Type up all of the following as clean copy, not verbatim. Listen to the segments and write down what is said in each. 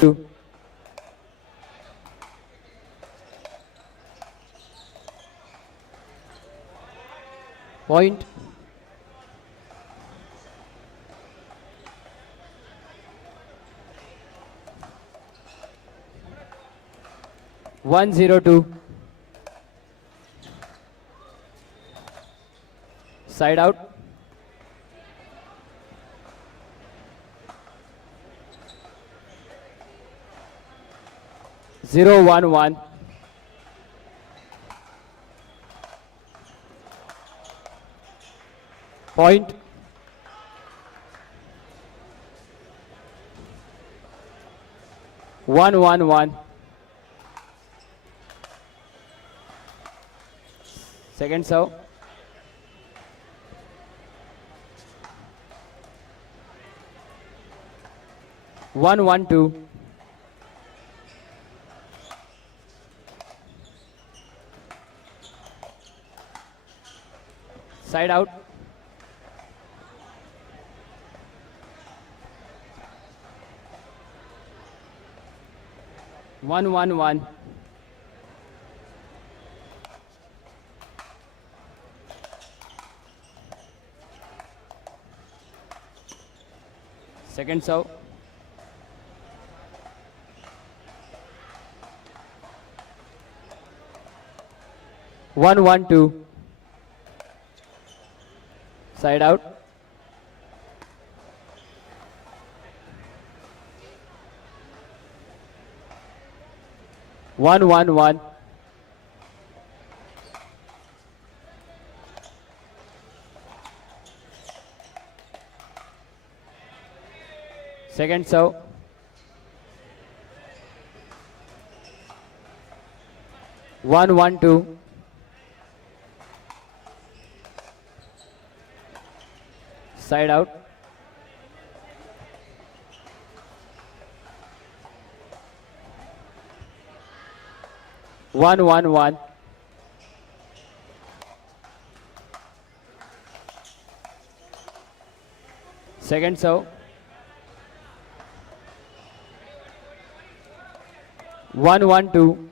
2. Point. One zero two. Side out. Zero one one. Point. One one one. Second serve. One one two. Side out. One one one. Second serve. One one two. Side out. One one one. Second serve. One one two. Side out. One one one. Second serve. One one two.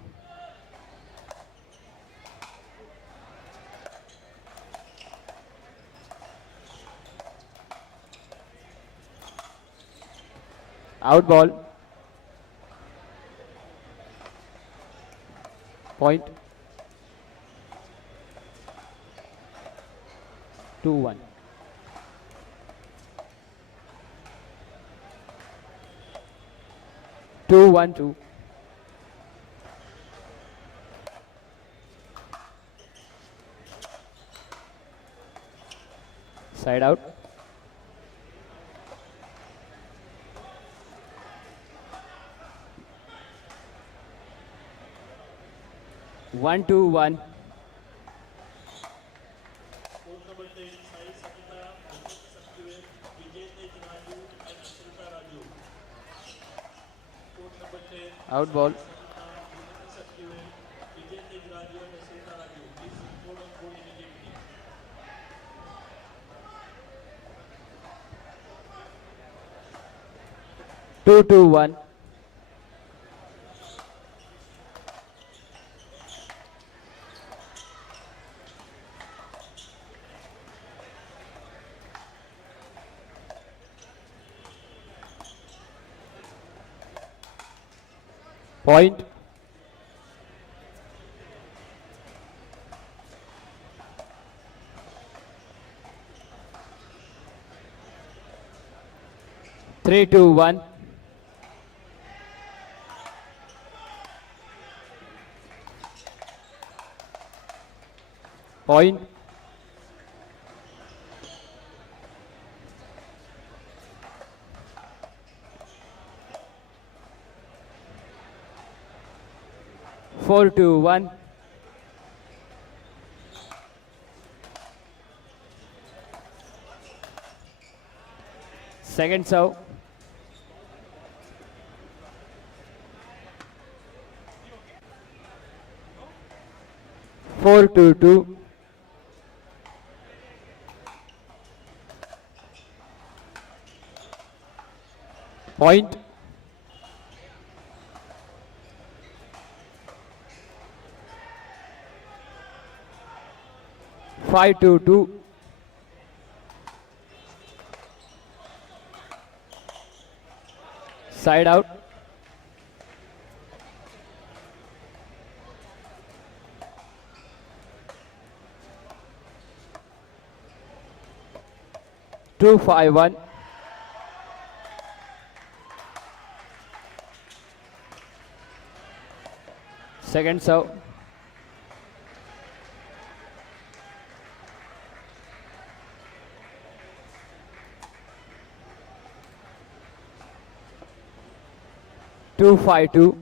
Out ball. Point. 2-1. Two one two. Side out. One two one. Out ball. Two two one. Point. Three two one. Point. Four two one. Second serve. Four two two. Point. 5-2. Side out. Two 5-1. Second serve. Two 5-2.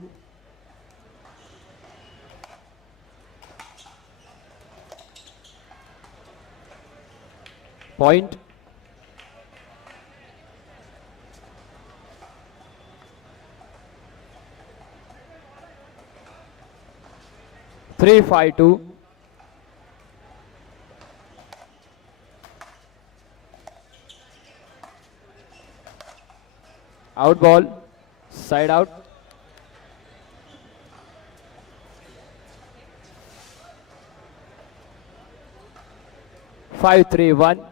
Point. Three 5-2. Out ball. Side out. 5-3-1.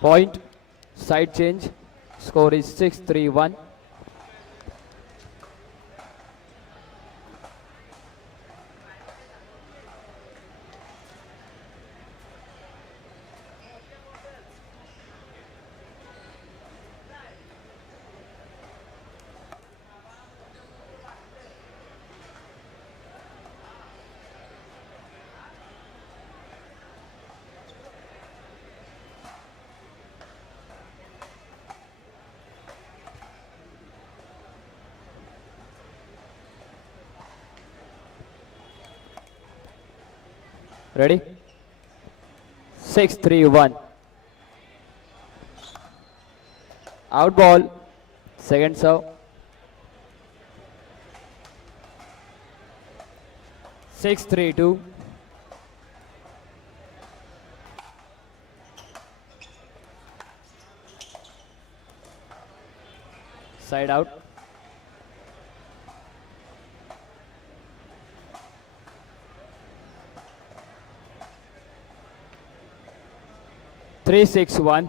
Point. Side change. Score is 6-3-1. Ready? 6-3-1. Out ball. Second serve. 6-3-2. Side out. 3-6-1.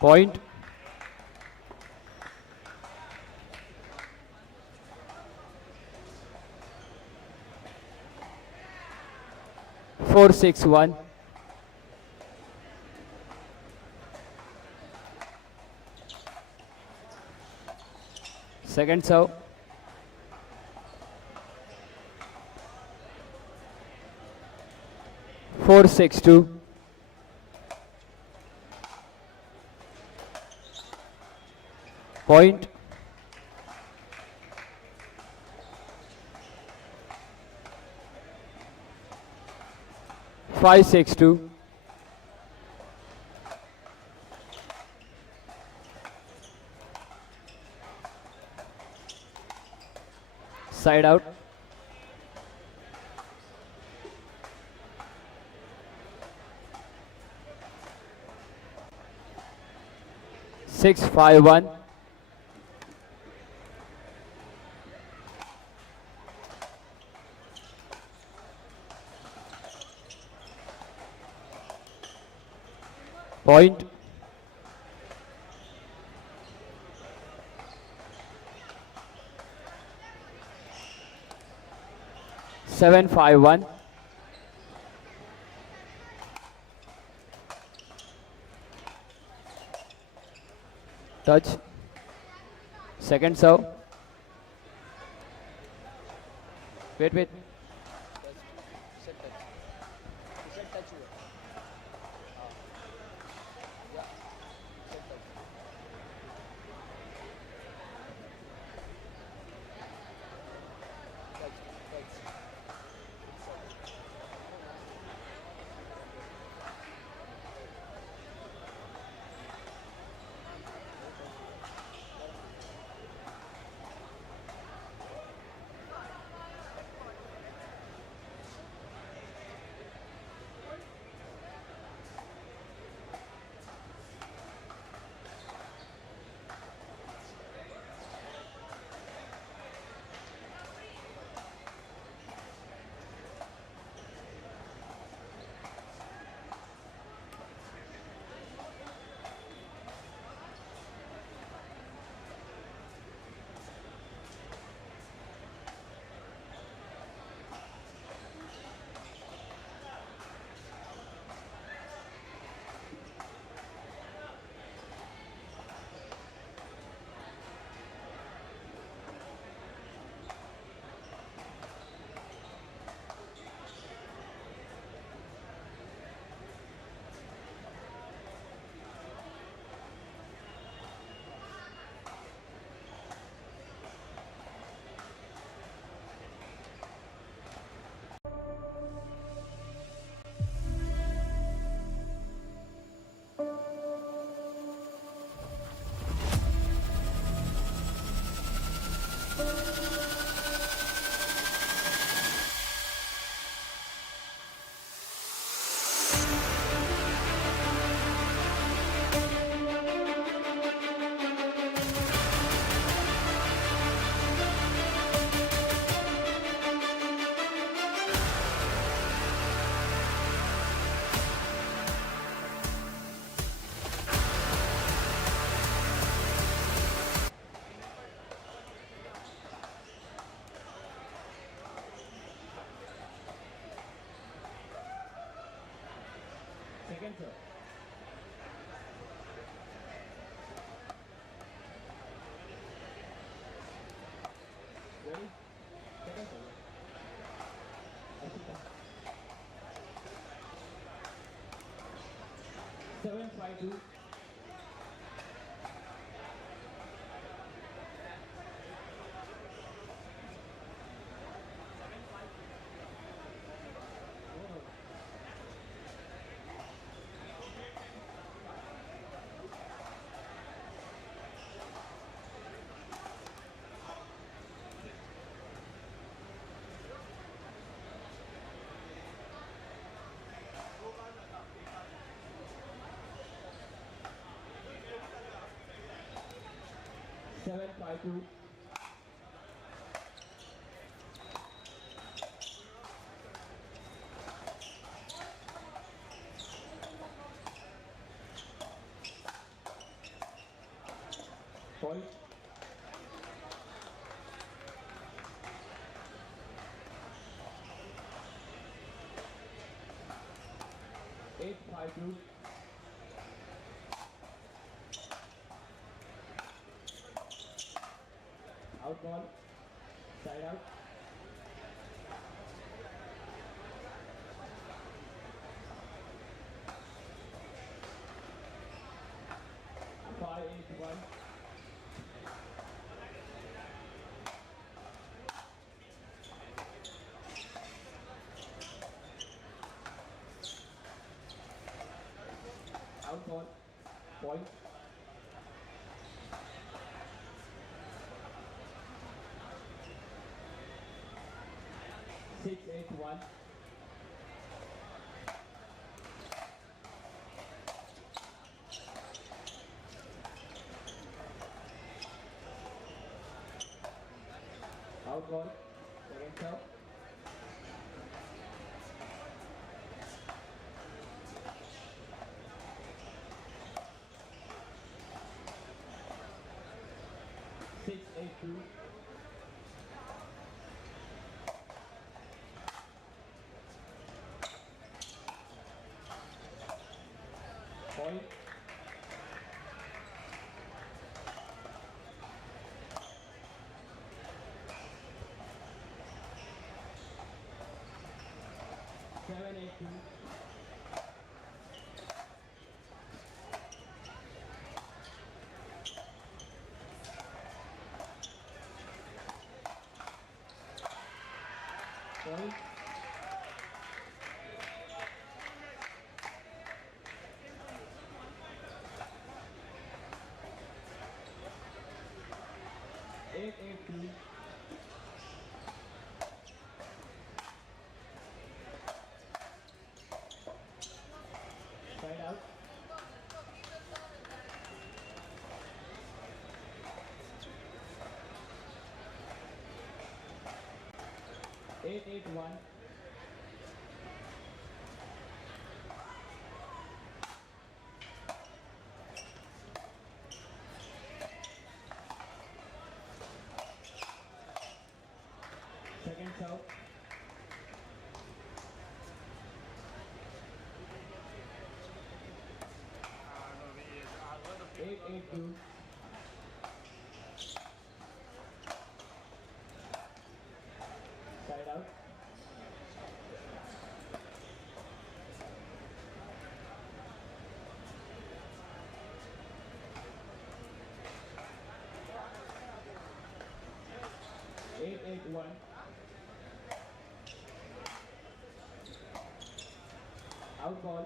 Point. Four 6-1. Second serve. Four 6-2. Point. Five 6-2. Side out. 6-5-1. Point. Seven 5-1. Touch. Second serve. Wait. Second serve. Ready? Second serve. 7-5-2. Seven, 5-2. Point. 8-5-2. Out ball, side out. Five, 8-1. Out ball, point. 6-8-1. Out ball, second serve. 6-8-2. Point. 7-8-2. Point. 8-8-2. Side out. 8-8-1. Second serve. 8-8-2. Side out. 8-8-1. Out ball.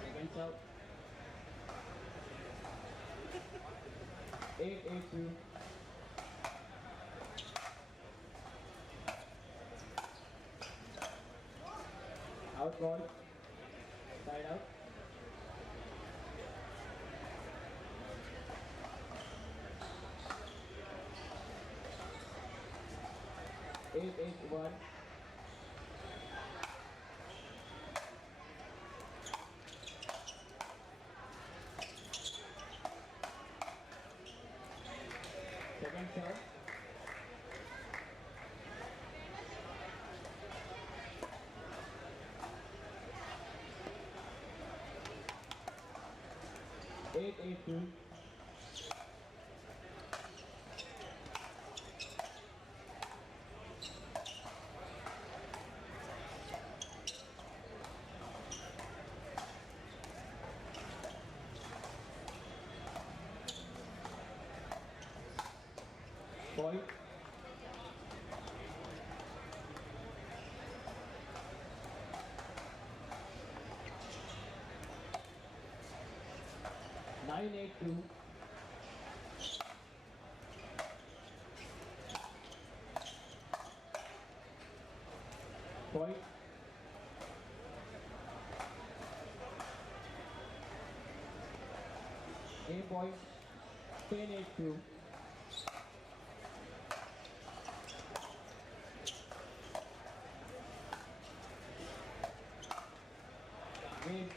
Second serve. 8-8-2. Out ball. Side out. 8-8-1. Second serve. 8-8-1. 8-2. Point. Nine, 8-2. Point. A point. 10-8-2. Game.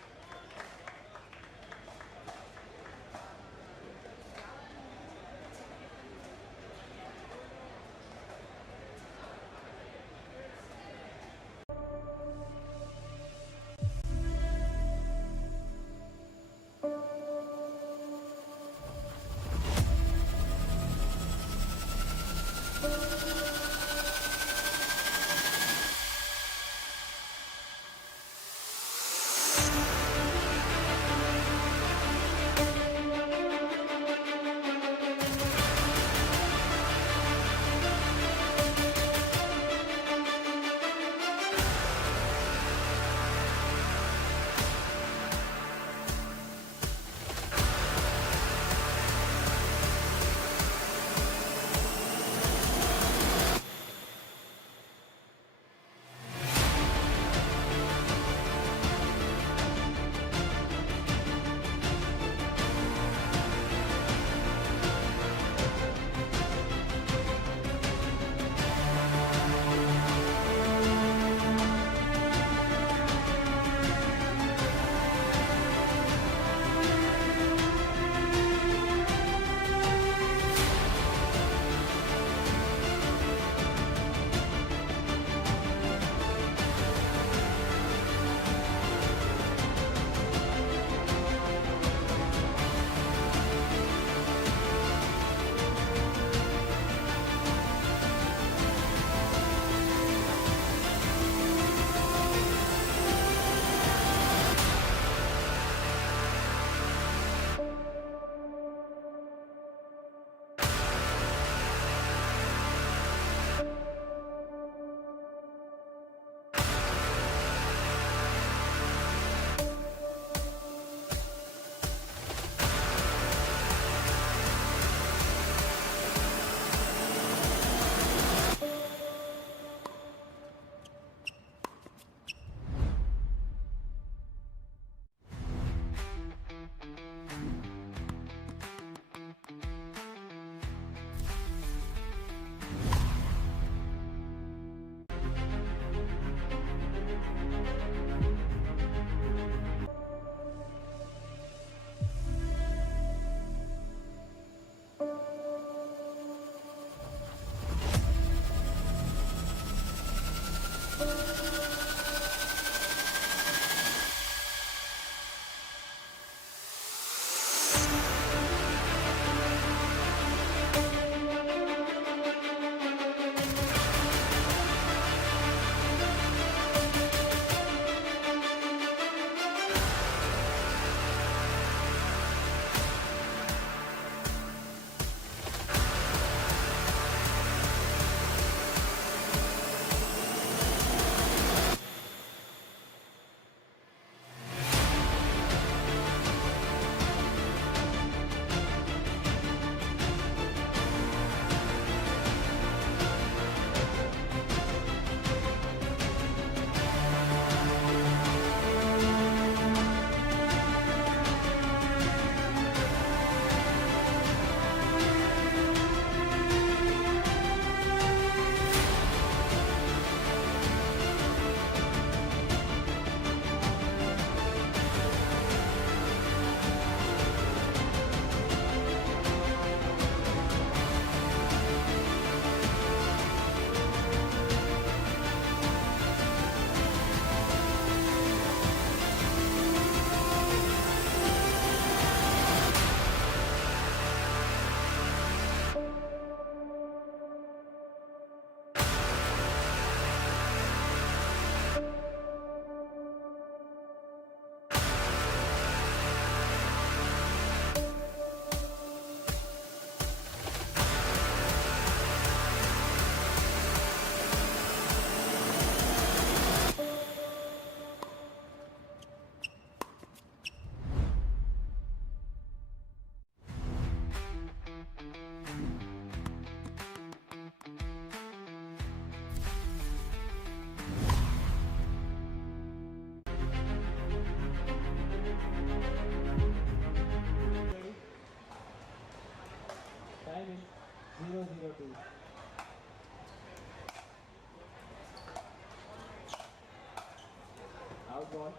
Out ball.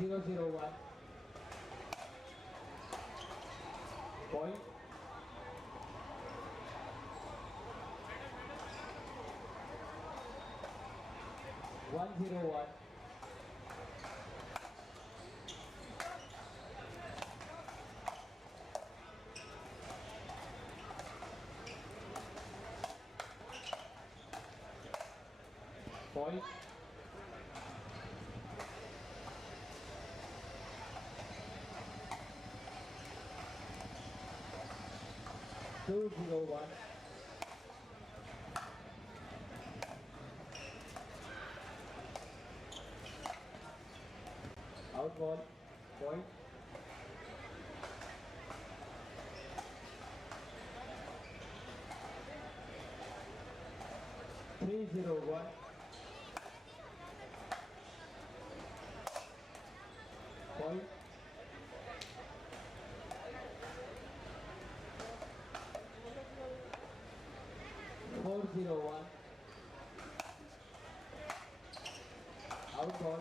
Zero zero one. Point. One zero one. Point. Two zero one. Out ball. Point. Three zero one. Point. Four zero one. Out ball.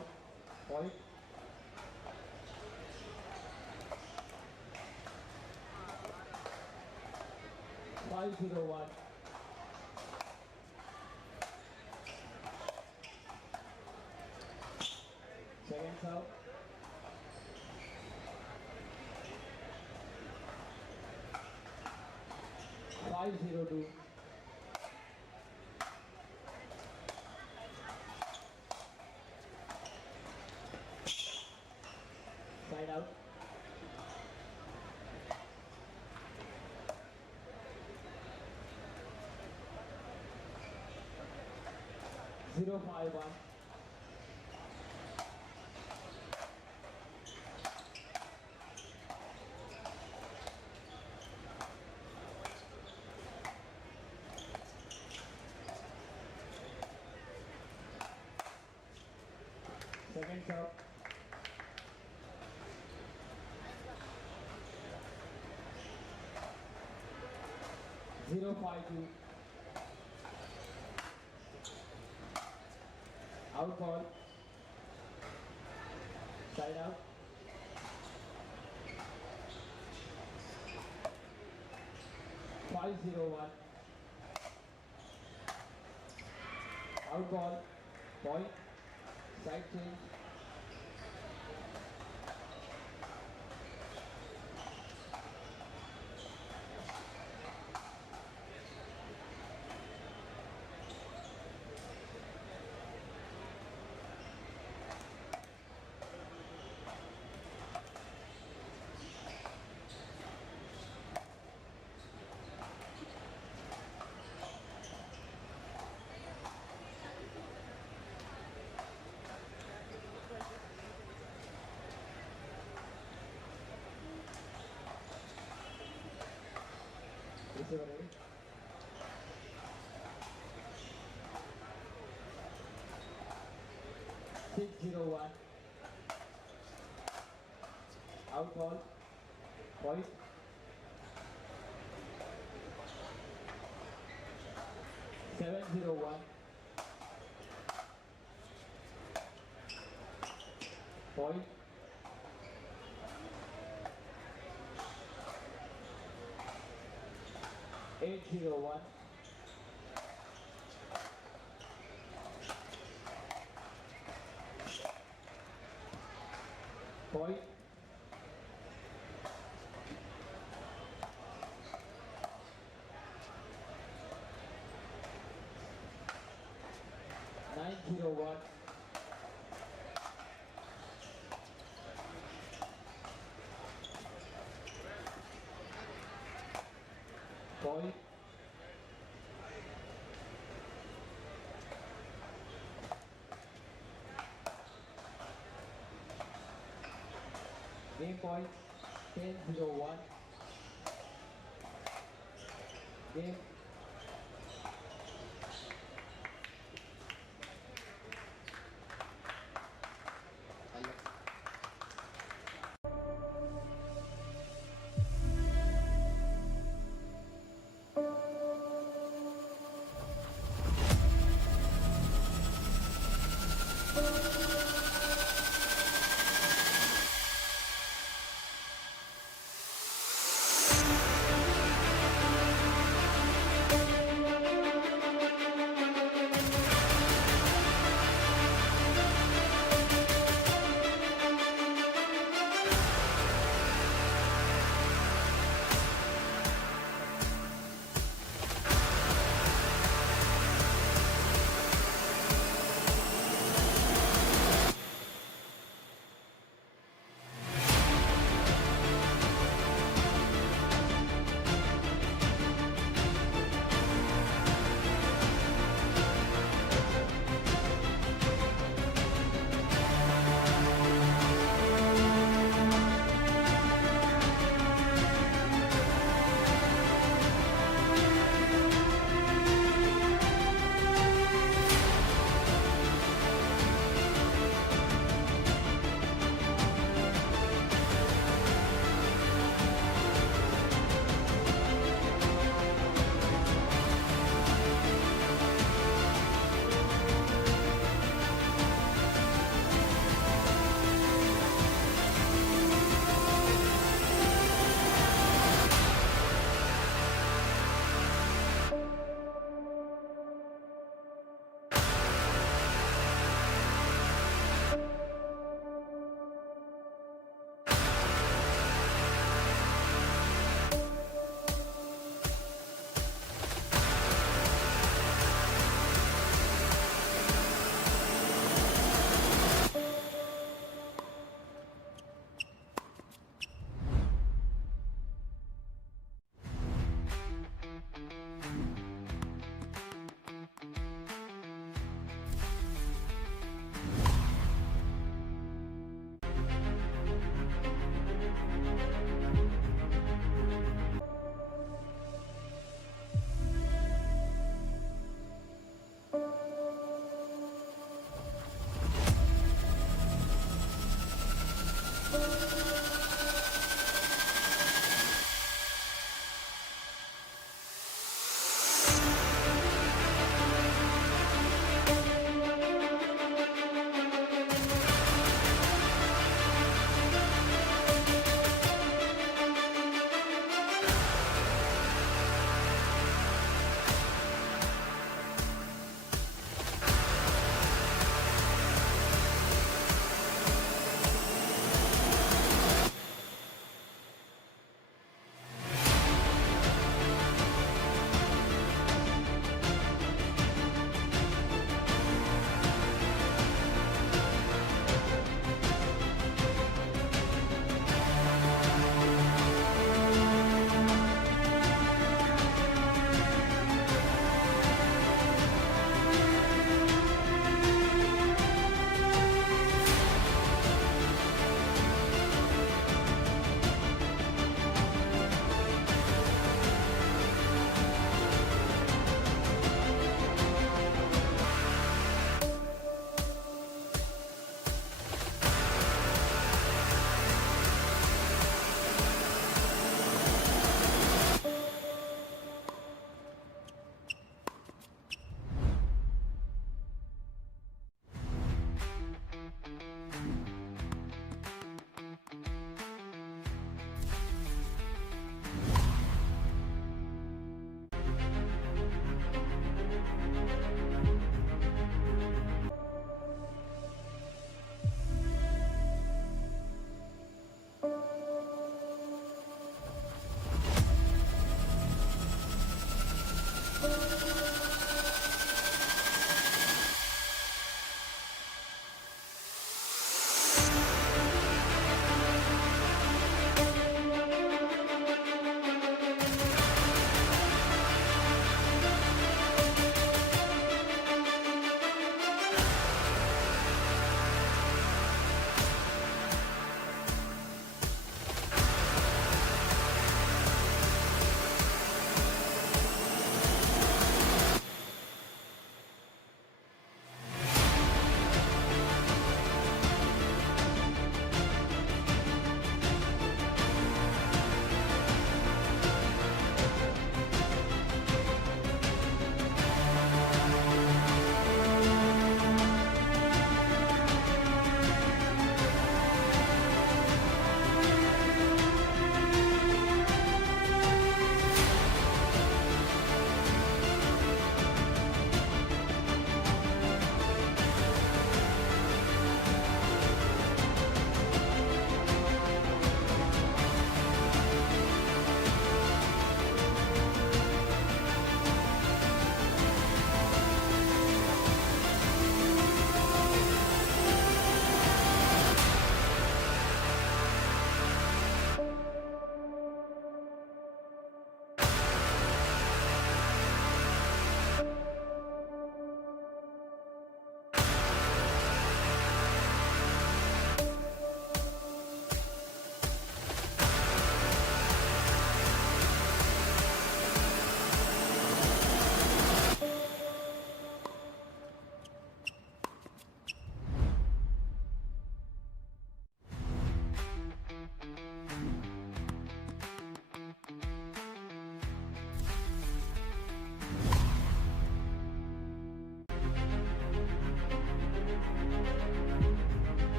Point. Five zero one. Second serve. Five zero two. Side out. Zero five one. Second serve. Zero five two. Out ball. Side out. Five zero one. Out ball. Point. Side change. Receiver ready. Six zero one. Out ball. Point. Seven zero one. Point. Eight zero one. Point. Nine zero one. Point. Game point 10-0-1. Game. Alex.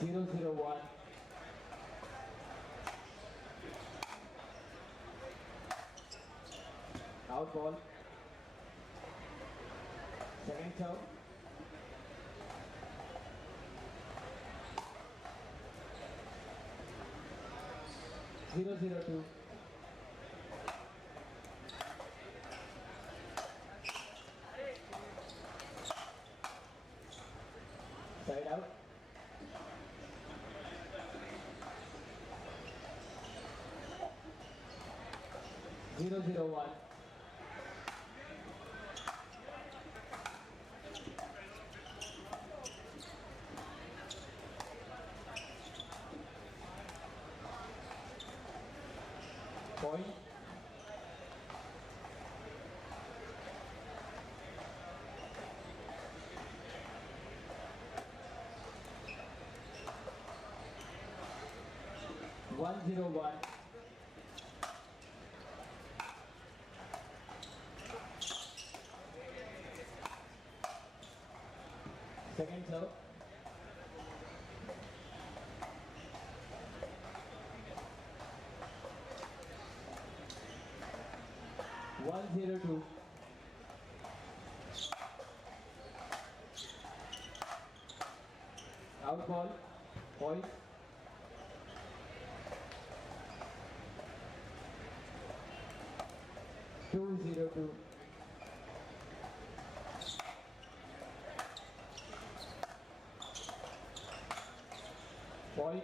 0-0-1. Out ball. Second serve. 0-0-2. Side out. 0-0-1. Point. One zero one. Second serve. 1-0-2. Out ball. Point. 2-0-2. Point.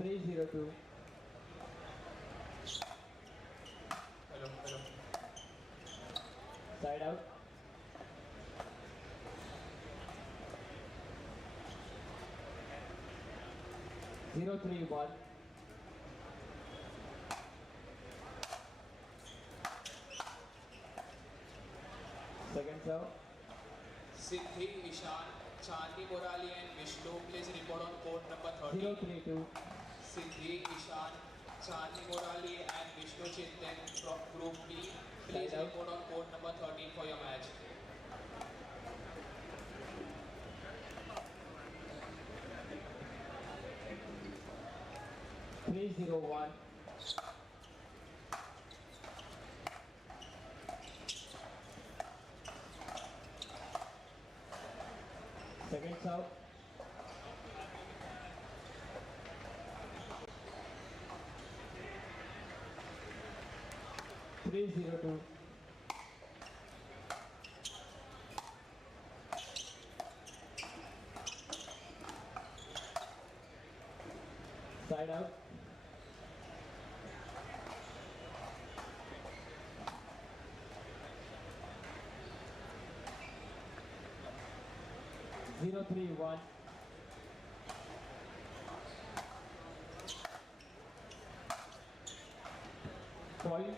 3-0-2. Hello. Side out. 0-3-1. Second serve. Siddhi, Ishan, Chandni Morali and Vishnu, please report on court number 13. 0-3-2. Siddhi, Ishan, Chandni Morali and Vishnu Chintan from Group B, please Side out. report on court number 13 for your match. Three zero one. Second serve. 3-0-2. Side out. 0-3-1. Point.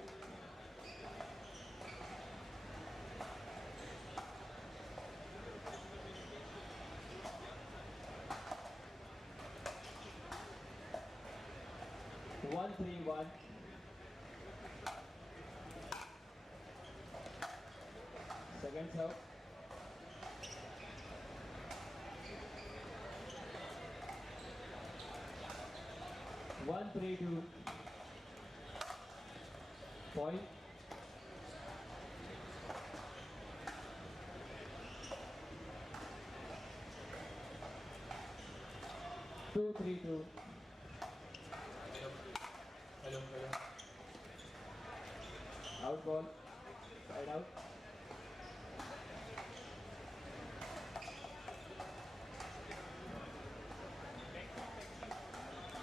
1-3-1. Second serve. 1-3-2. Point. 2-3-2. Hello. Out ball. Side out.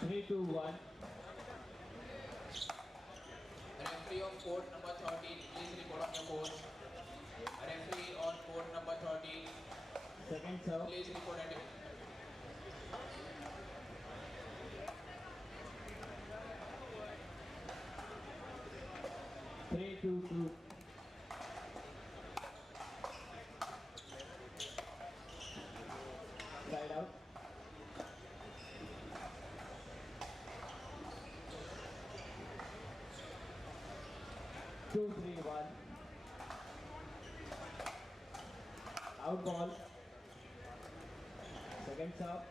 3-2-1. Referee on court number 13, please report on your court. Referee on court number 13, Second serve. please report at it. 3-2-2. Side out. 1-3-1. 2-3-1. Out ball. Second serve.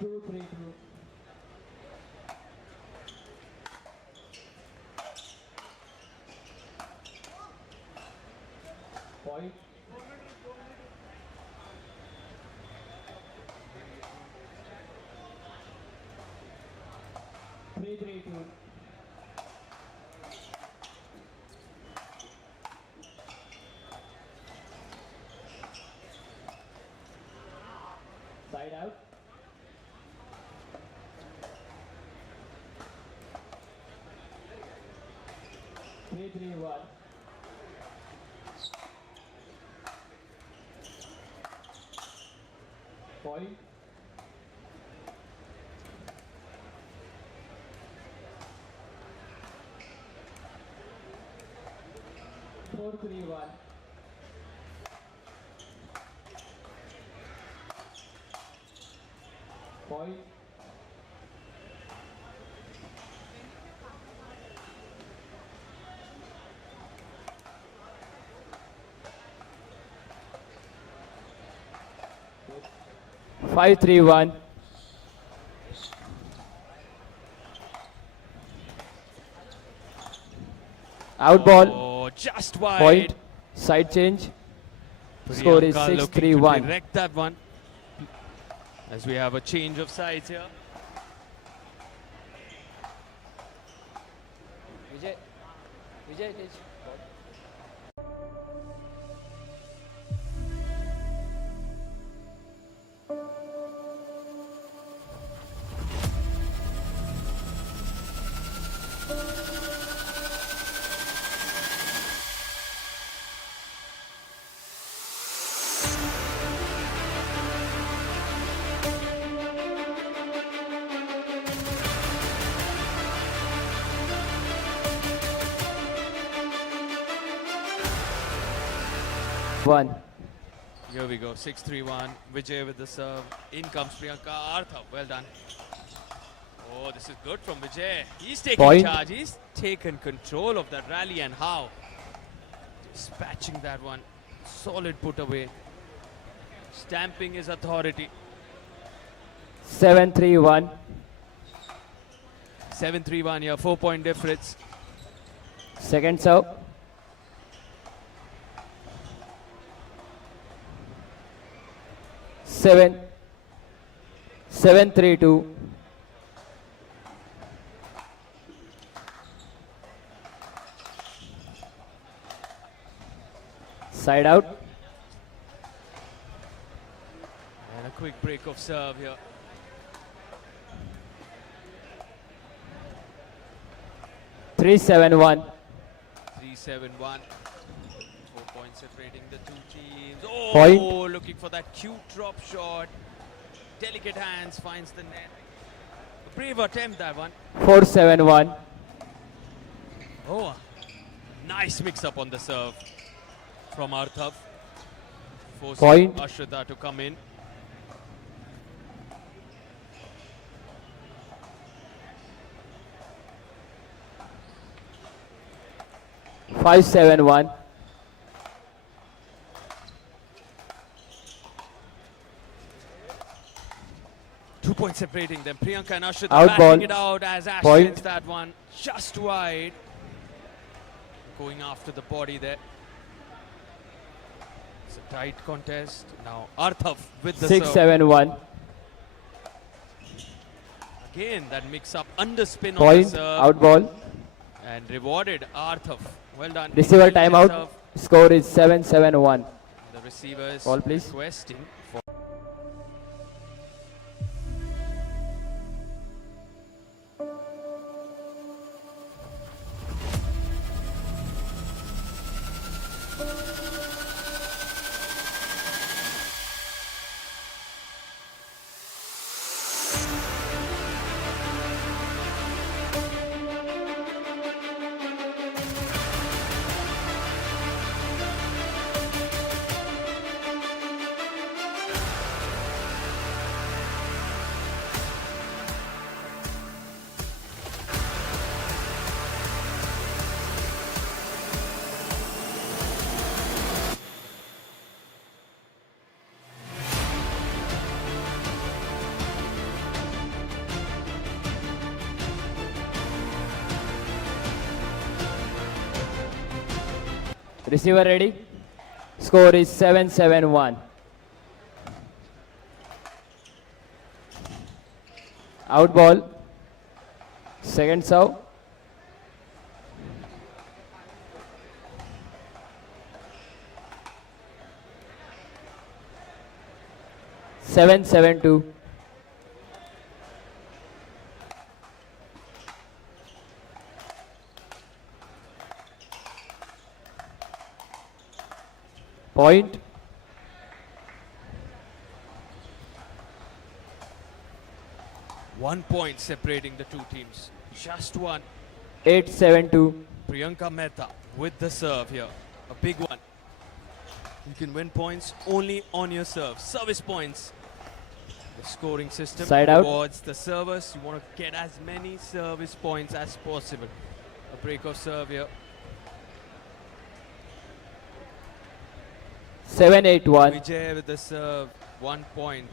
2-3-2. Point. Three, 2. Side out. Three, 1. Point. 4-3-1. Point. 5-3-1. Out ball. Oh, just wide. Point. Side change. Score is Priyanka 6-3-1. looking to direct that one. As we have a change of sides here. Vijay. Vijay is. 1. Here we go, 6-3-1. Vijay with the serve. In comes Priyanka. Arthav, well done. Oh, this is good from Vijay. He's taking Point. charge. He's taken control of that rally, and how? Dispatching that one. Solid put away. Stamping his authority. 7-3-1. 7-3-1 here, 4-point difference. Second serve. 7-3-2. Side out. And a quick break of serve here. 3-7-1. 3-7-1. 4 points separating the two teams. Oh, Point. looking for that cute drop shot. Delicate hands, finds the net. A brave attempt, that one. 4-7-1. Oh, nice mix-up on the serve from Arthav. Forcing Point. Ashrita to come in. 5-7-1. 2 points separating them. Priyanka and Ashrita Out batting ball. it out as Ash Point. sends that one just wide. Going after the body there. It's a tight contest. Now Arthav with the serve. 6-7-1. Again, that mix-up underspin on the Point. serve. Out ball. And rewarded Arthav. Well done. Receiver Intelligent timeout. serve. Score is 7-7-1. The receivers Ball, please. requesting for Receiver ready. Score is 7-7-1. Out ball. Second serve. Seven, 7-2. Point. One point separating the two teams. Just one. 8-7-2. Priyanka Mehta with the serve here. A big one. You can win points only on your serve. Service points. The scoring system Side out. rewards the servers. You want to get as many service points as possible. A break of serve here. 7-8-1. Vijay with the serve. 1 point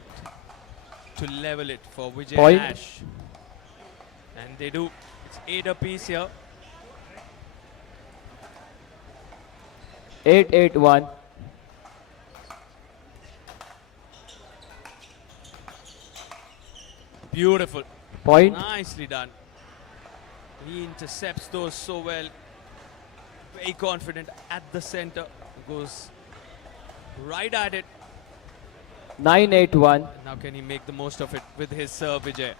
to level it for Vijay Point. and Ash. And they do. It's 8 apiece here. 8-8-1. Beautiful. Point. Nicely done. He intercepts those so well. Very confident at the center. Goes right at it. 9-8-1. Now can he make the most of it with his serve, Vijay?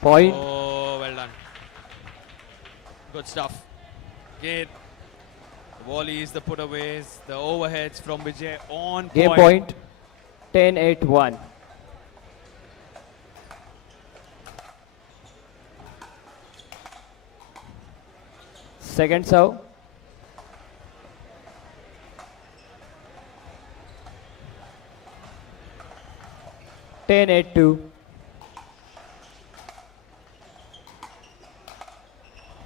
Point. Oh, well done. Good stuff. Again, the volleys, the putaways, the overheads from Vijay on Game point. 10-8-1. Second serve. Ten, 8-2.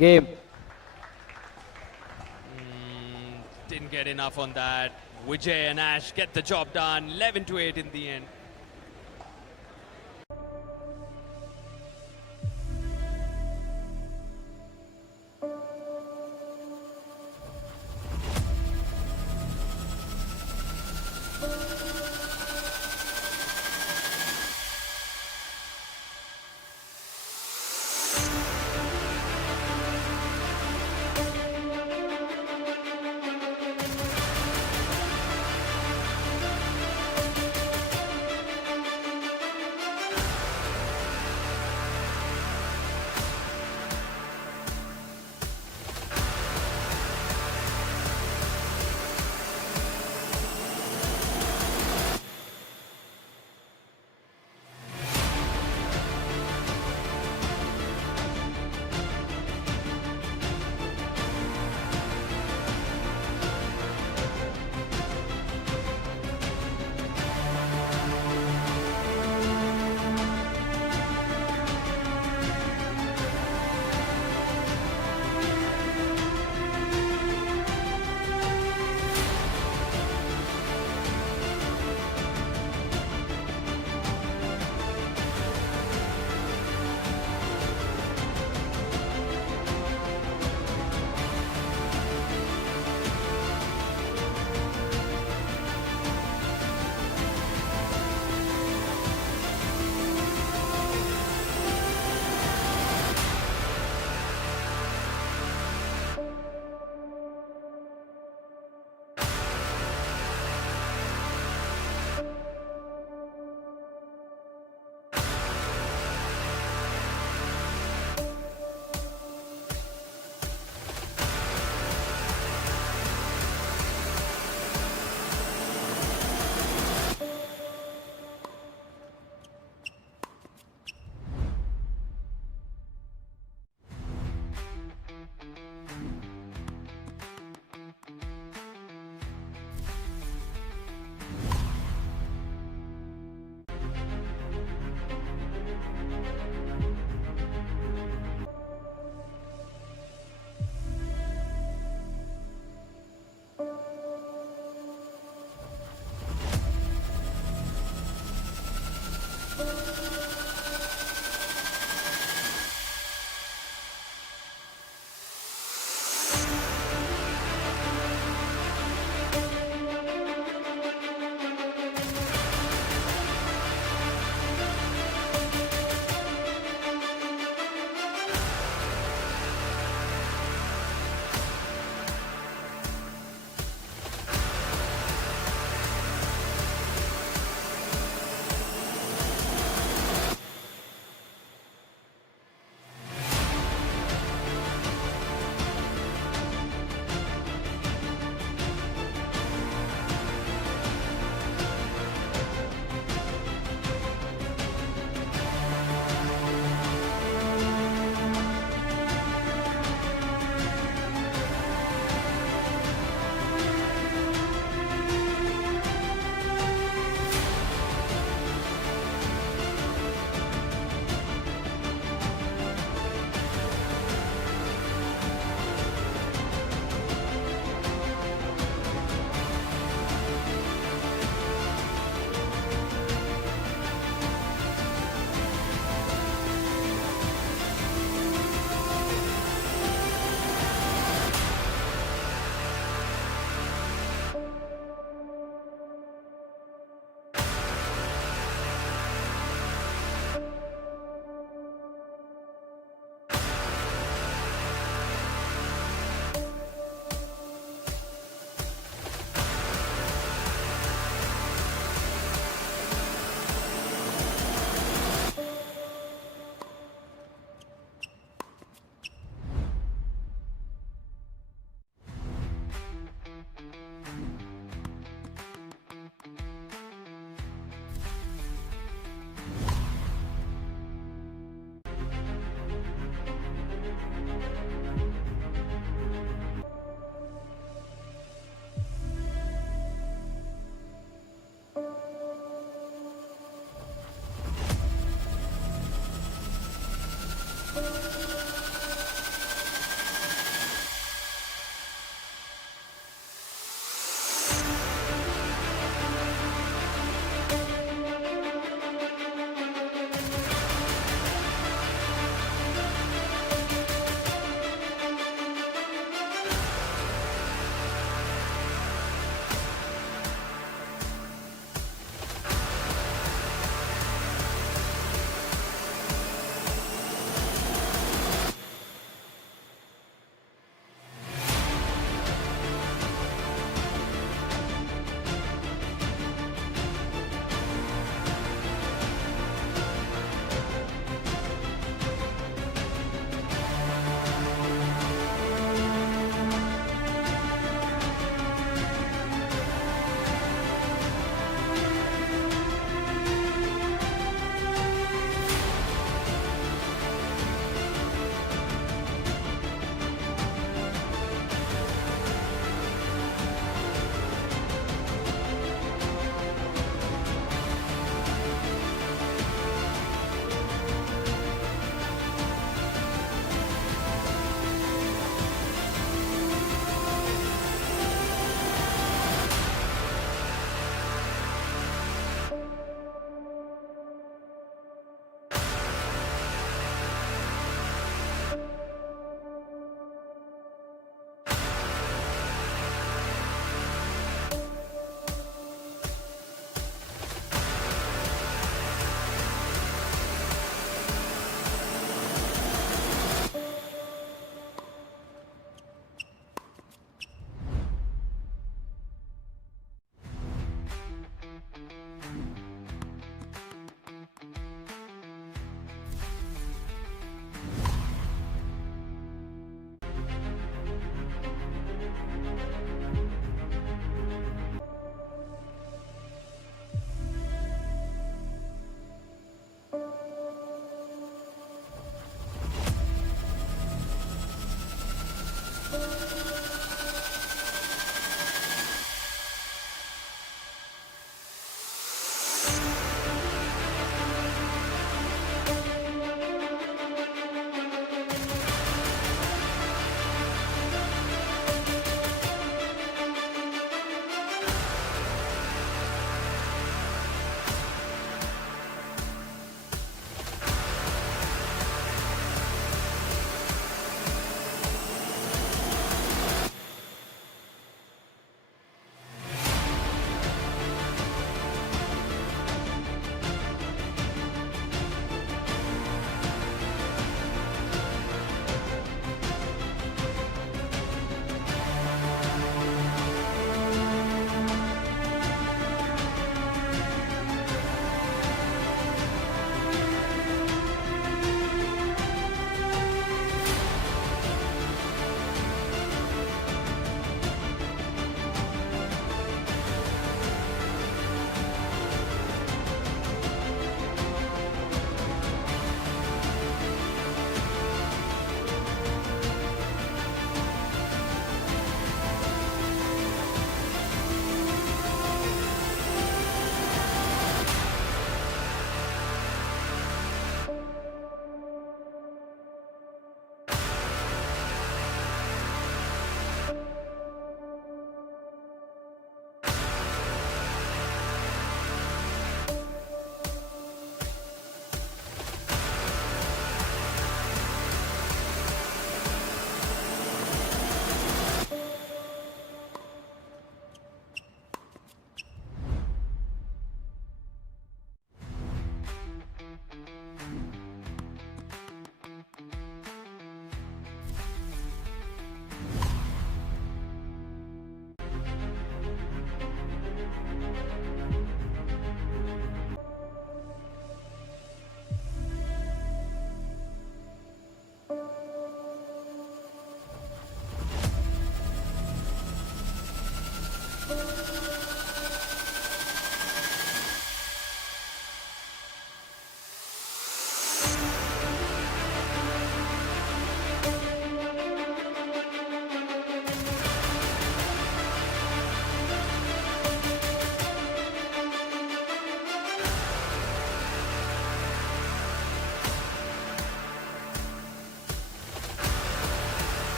Game. Didn't get enough on that. Vijay and Ash get the job done. 11-8 in the end.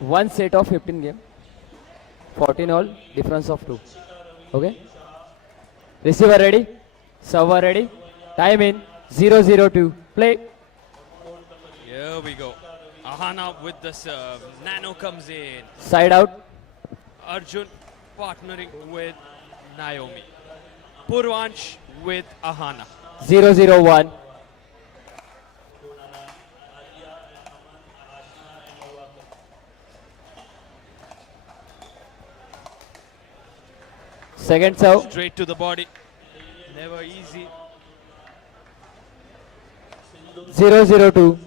One set of 15 game. 14 all. Difference of 2. Okay. Receiver ready. Server ready. Time in. 0-0-2. Play. Here we go. Ahana with the serve. Nano comes in. Side out. Arjun partnering with Naomi. Purvansh with Ahana. 0-0-1. Second serve. Straight to the body. Never easy. 0-0-2.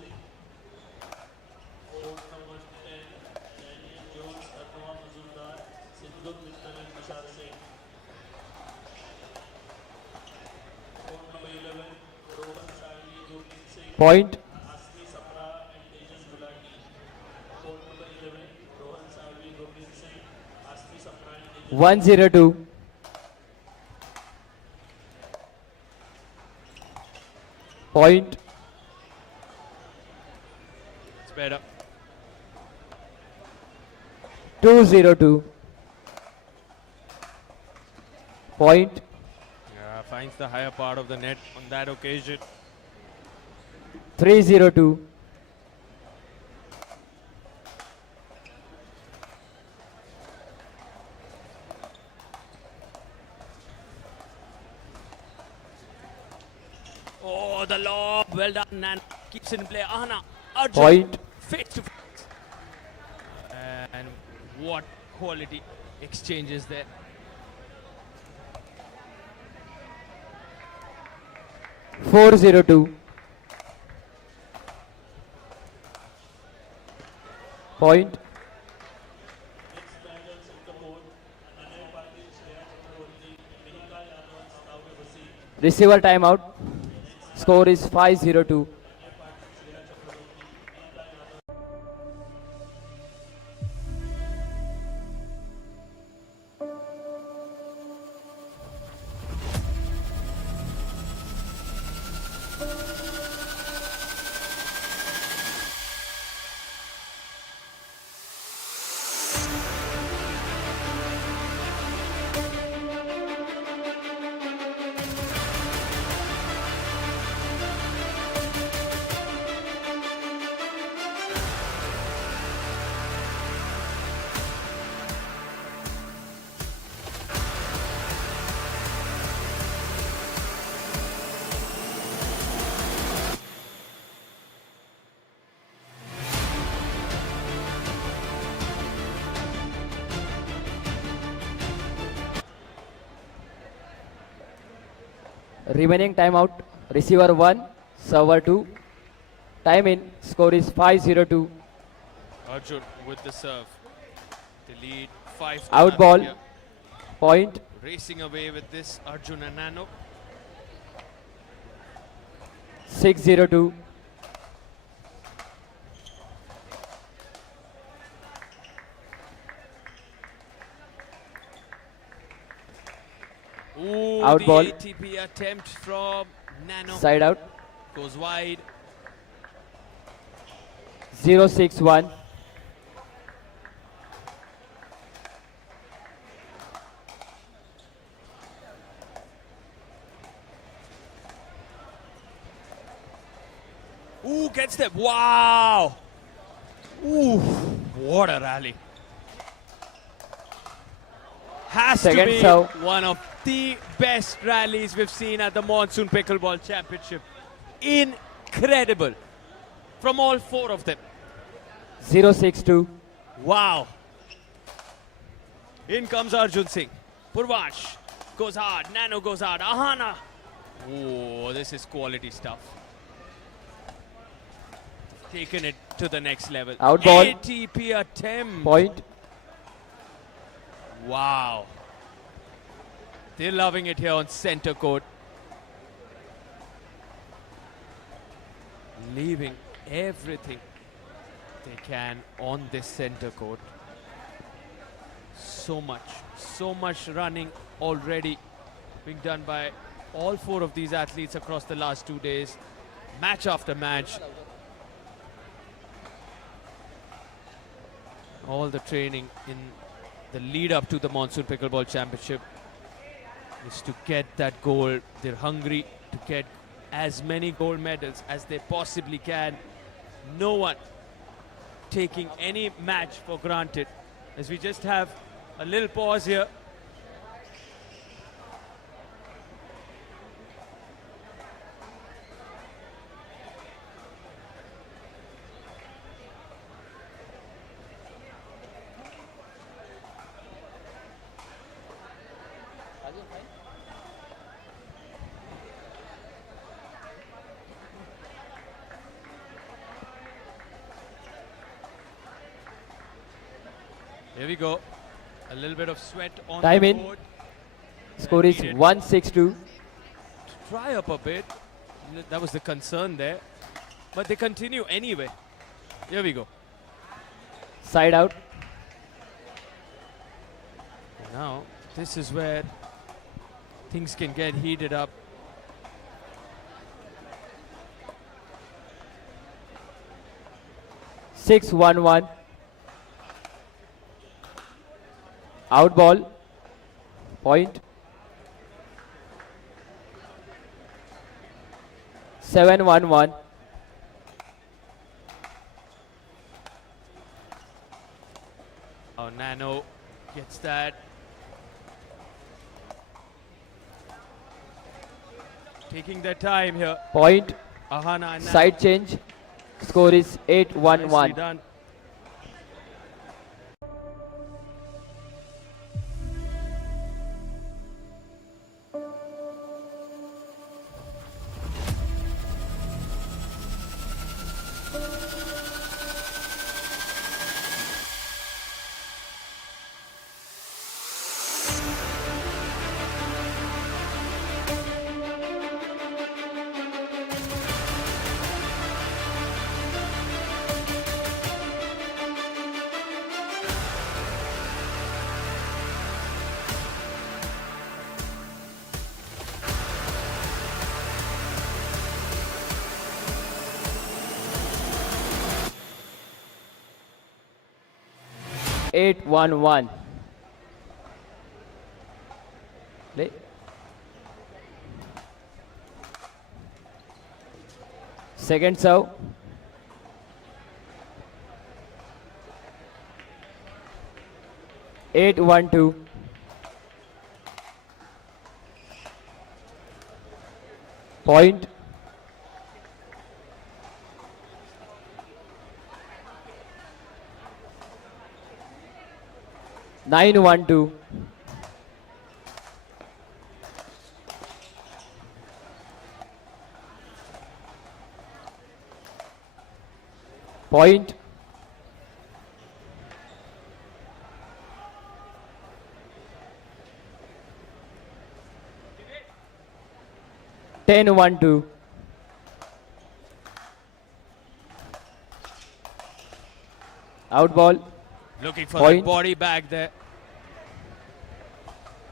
Point. 1-0-2. Point. It's better. 2-0-2. Point. Yeah, finds the higher part of the net on that occasion. 3-0-2. Oh, the lob. Well done. And keeps it in play. Ahana. Arjun. Point. Face to face. And what quality exchanges there. 4-0-2. Point. Receiver timeout. Score is 5-0-2. Remaining timeout. Receiver 1, server 2. Time in. Score is 5-0-2. Arjun with the serve. The lead 5. Out ball. Point. Racing away with this Arjun and Nano. 6-0-2. Ooh, Out the ball. ATP attempt from Nano Side out. goes wide. 0-6-1. Ooh, gets them. Wow. Ooh, what a rally. Has Second to be serve. one of the best rallies we've seen at the Monsoon Pickleball Championship. Incredible. From all 4 of them. 0-6-2. Wow. In comes Arjun Singh. Purvansh goes hard. Nano goes hard. Ahana. Oh, this is quality stuff. Taken it to the next level. Out ball. ATP attempt. Point. Wow. They're loving it here on center court. Leaving everything they can on this center court. So much running already being done by all 4 of these athletes across the last 2 days. Match after match. all the training in the lead up to the Monsoon Pickleball Championship is to get that gold. They're hungry to get as many gold medals as they possibly can. No one taking any match for granted. As we just have a little pause here. Here we go. A little bit of sweat on Time the in. board. Score is Needed 1-6-2. Try up a bit. That was the concern there. But they continue anyway. Here we go. Side out. Now, this is where things can get heated up. Six, 1-1. Out ball. Point. 7-1-1. Oh, Nano gets that. Taking their time here. Point. Ahana and Nano. Side change. Score is 8-1-1. Nicely done. Eight, 1-1. Play. Second serve. Eight, 1-2. Point. Nine, 1-2. Point. Ten, 1-2. Out ball. Looking for Point. the body bag there.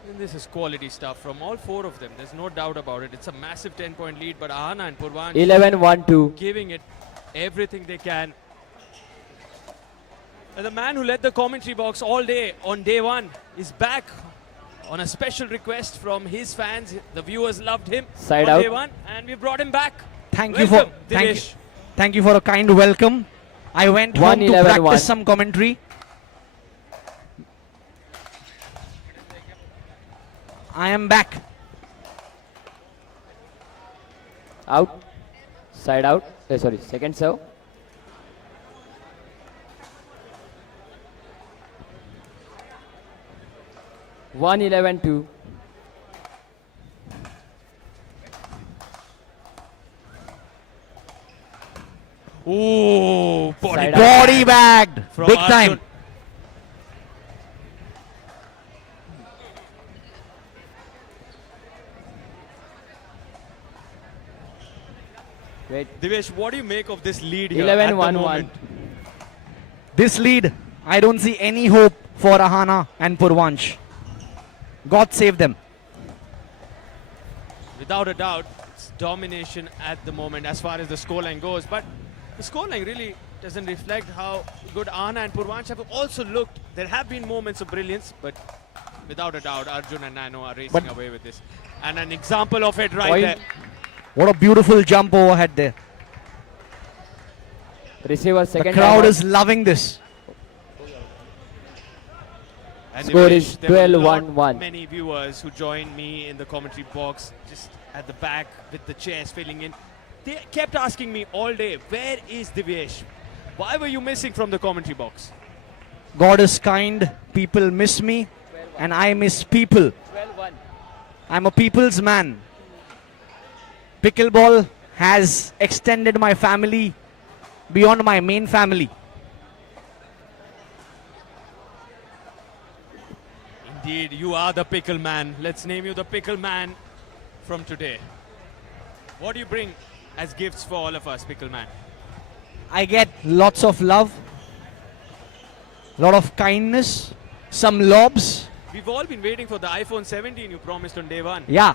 And this is quality stuff from all four of them. There's no doubt about it. It's a massive 10-point lead, but Ahana and Purvansh 11-1-2. giving it everything they can. And the man who led the commentary box all day on day one is back on a special request from his fans. The viewers loved him Side on out. day one, and we brought him back. Thank you for Dinesh. thank you for a kind welcome. I went home to 1-11-1. practice some commentary. I am back. Out. Side out. Sorry, second serve. One, 11-2. Ooh, Side out. Body bagged. From Big Arjun. time. Wait. Divesh, what do you make of this lead here at the 11-1-1. moment? This lead, I don't see any hope for Ahana and Purvansh. God save them. Without a doubt, it's domination at the moment as far as the scoreline goes. But the scoreline really doesn't reflect how good Anna and Purvanch have also looked. There have been moments of brilliance, but without a doubt, Arjun and Nano are racing away with this. And an example of it right Point. there. What a beautiful jump overhead there. Receiver The second crowd timeout. is loving this. And Score Divesh, is there were a lot 12-1-1. Many viewers who joined me in the commentary box, just at the back with the chairs filling in. They kept asking me all day, where is Divesh? Why were you missing from the commentary box? God is kind. People miss me, and I miss people. 12-1. I'm a people's man. Pickleball has extended my family beyond my main family. Indeed, you are the pickle man. Let's name you the pickle man from today. What do you bring as gifts for all of us, pickle man? I get lots of love, lot of kindness, some lobs. We've all been waiting for the iPhone 17 you promised on day one. Yeah,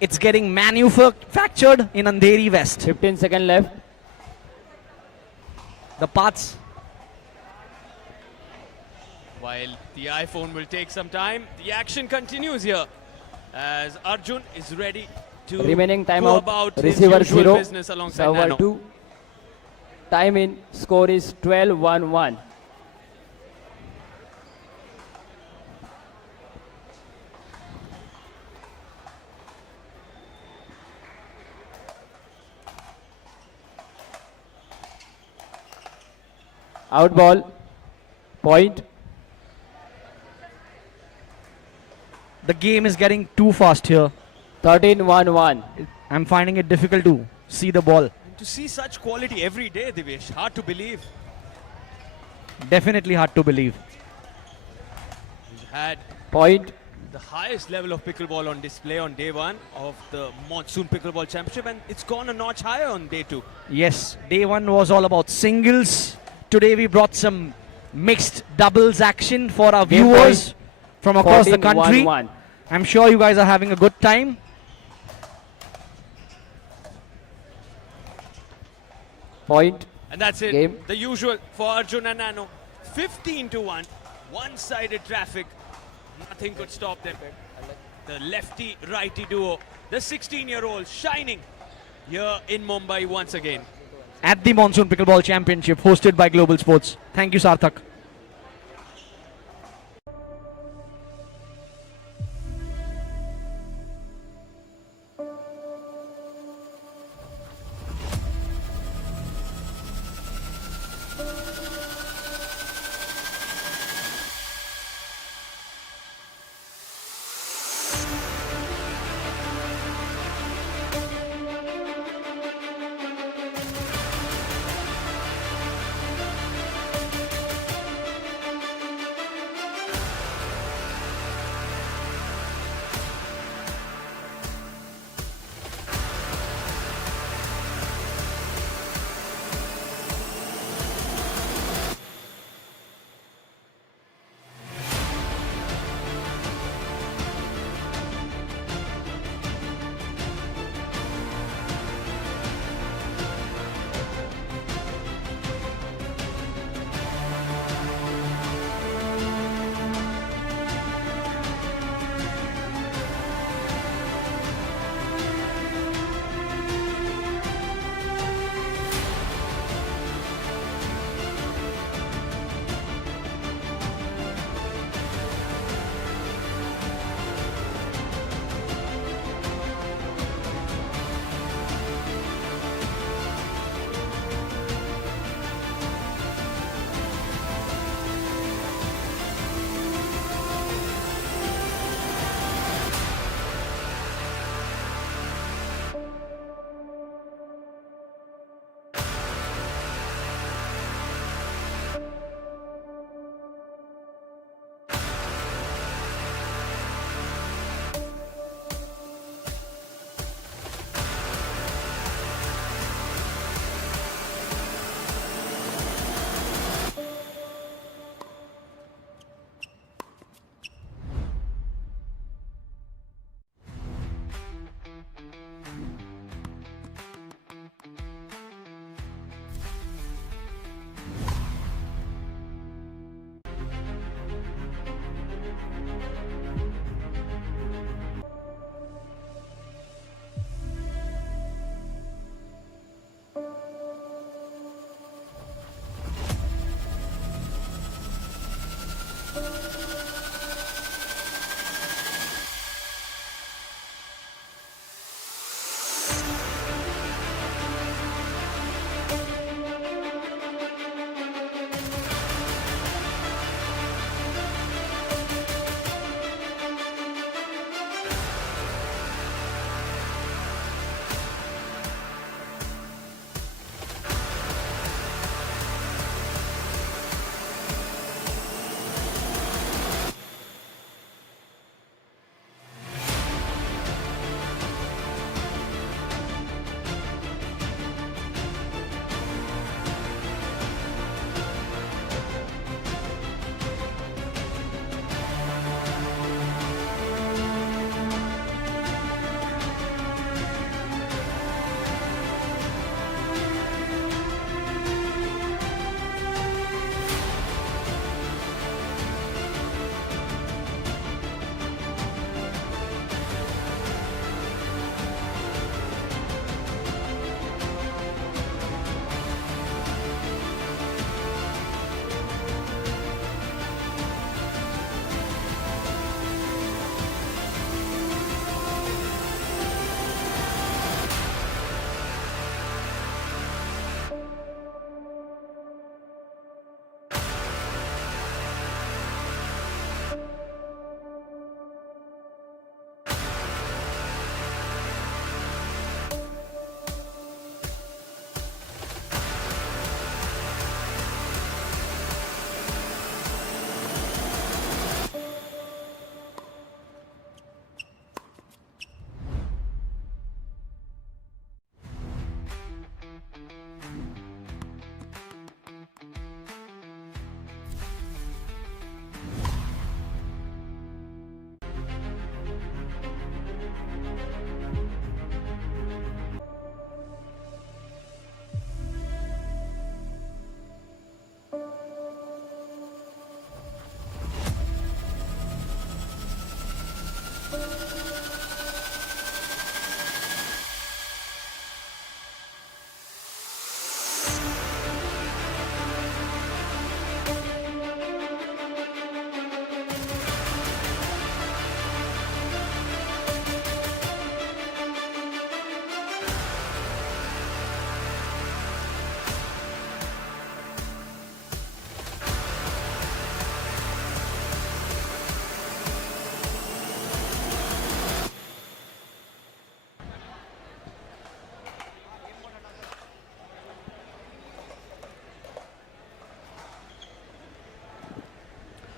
it's getting manufactured in Andheri West. 15 seconds left. The parts. While the iPhone will take some time, the action continues here as Arjun is ready to Remaining go timeout. about his Receiver usual 0. business alongside Server Nano. 2. Time in. Score is 12-1-1. Out ball. Point. The game is getting too fast here. 13-1-1. I'm finding it difficult to see the ball. To see such quality every day, Divesh, hard to believe. Definitely hard to believe. We've had Point. the highest level of pickleball on display on day one of the Monsoon Pickleball Championship, and it's gone a notch higher on day two. Yes, day one was all about singles. Today we brought some mixed doubles action for our Game viewers from across the country. 14-1-1. I'm sure you guys are having a good time. Point. And that's it. Game. The usual for Arjun and Nano. 15-1. One-sided traffic. Nothing could stop them. The lefty-righty duo. The 16-year-old shining here in Mumbai once again. At the Monsoon Pickleball Championship hosted by Global Sports. Thank you, Sarthak.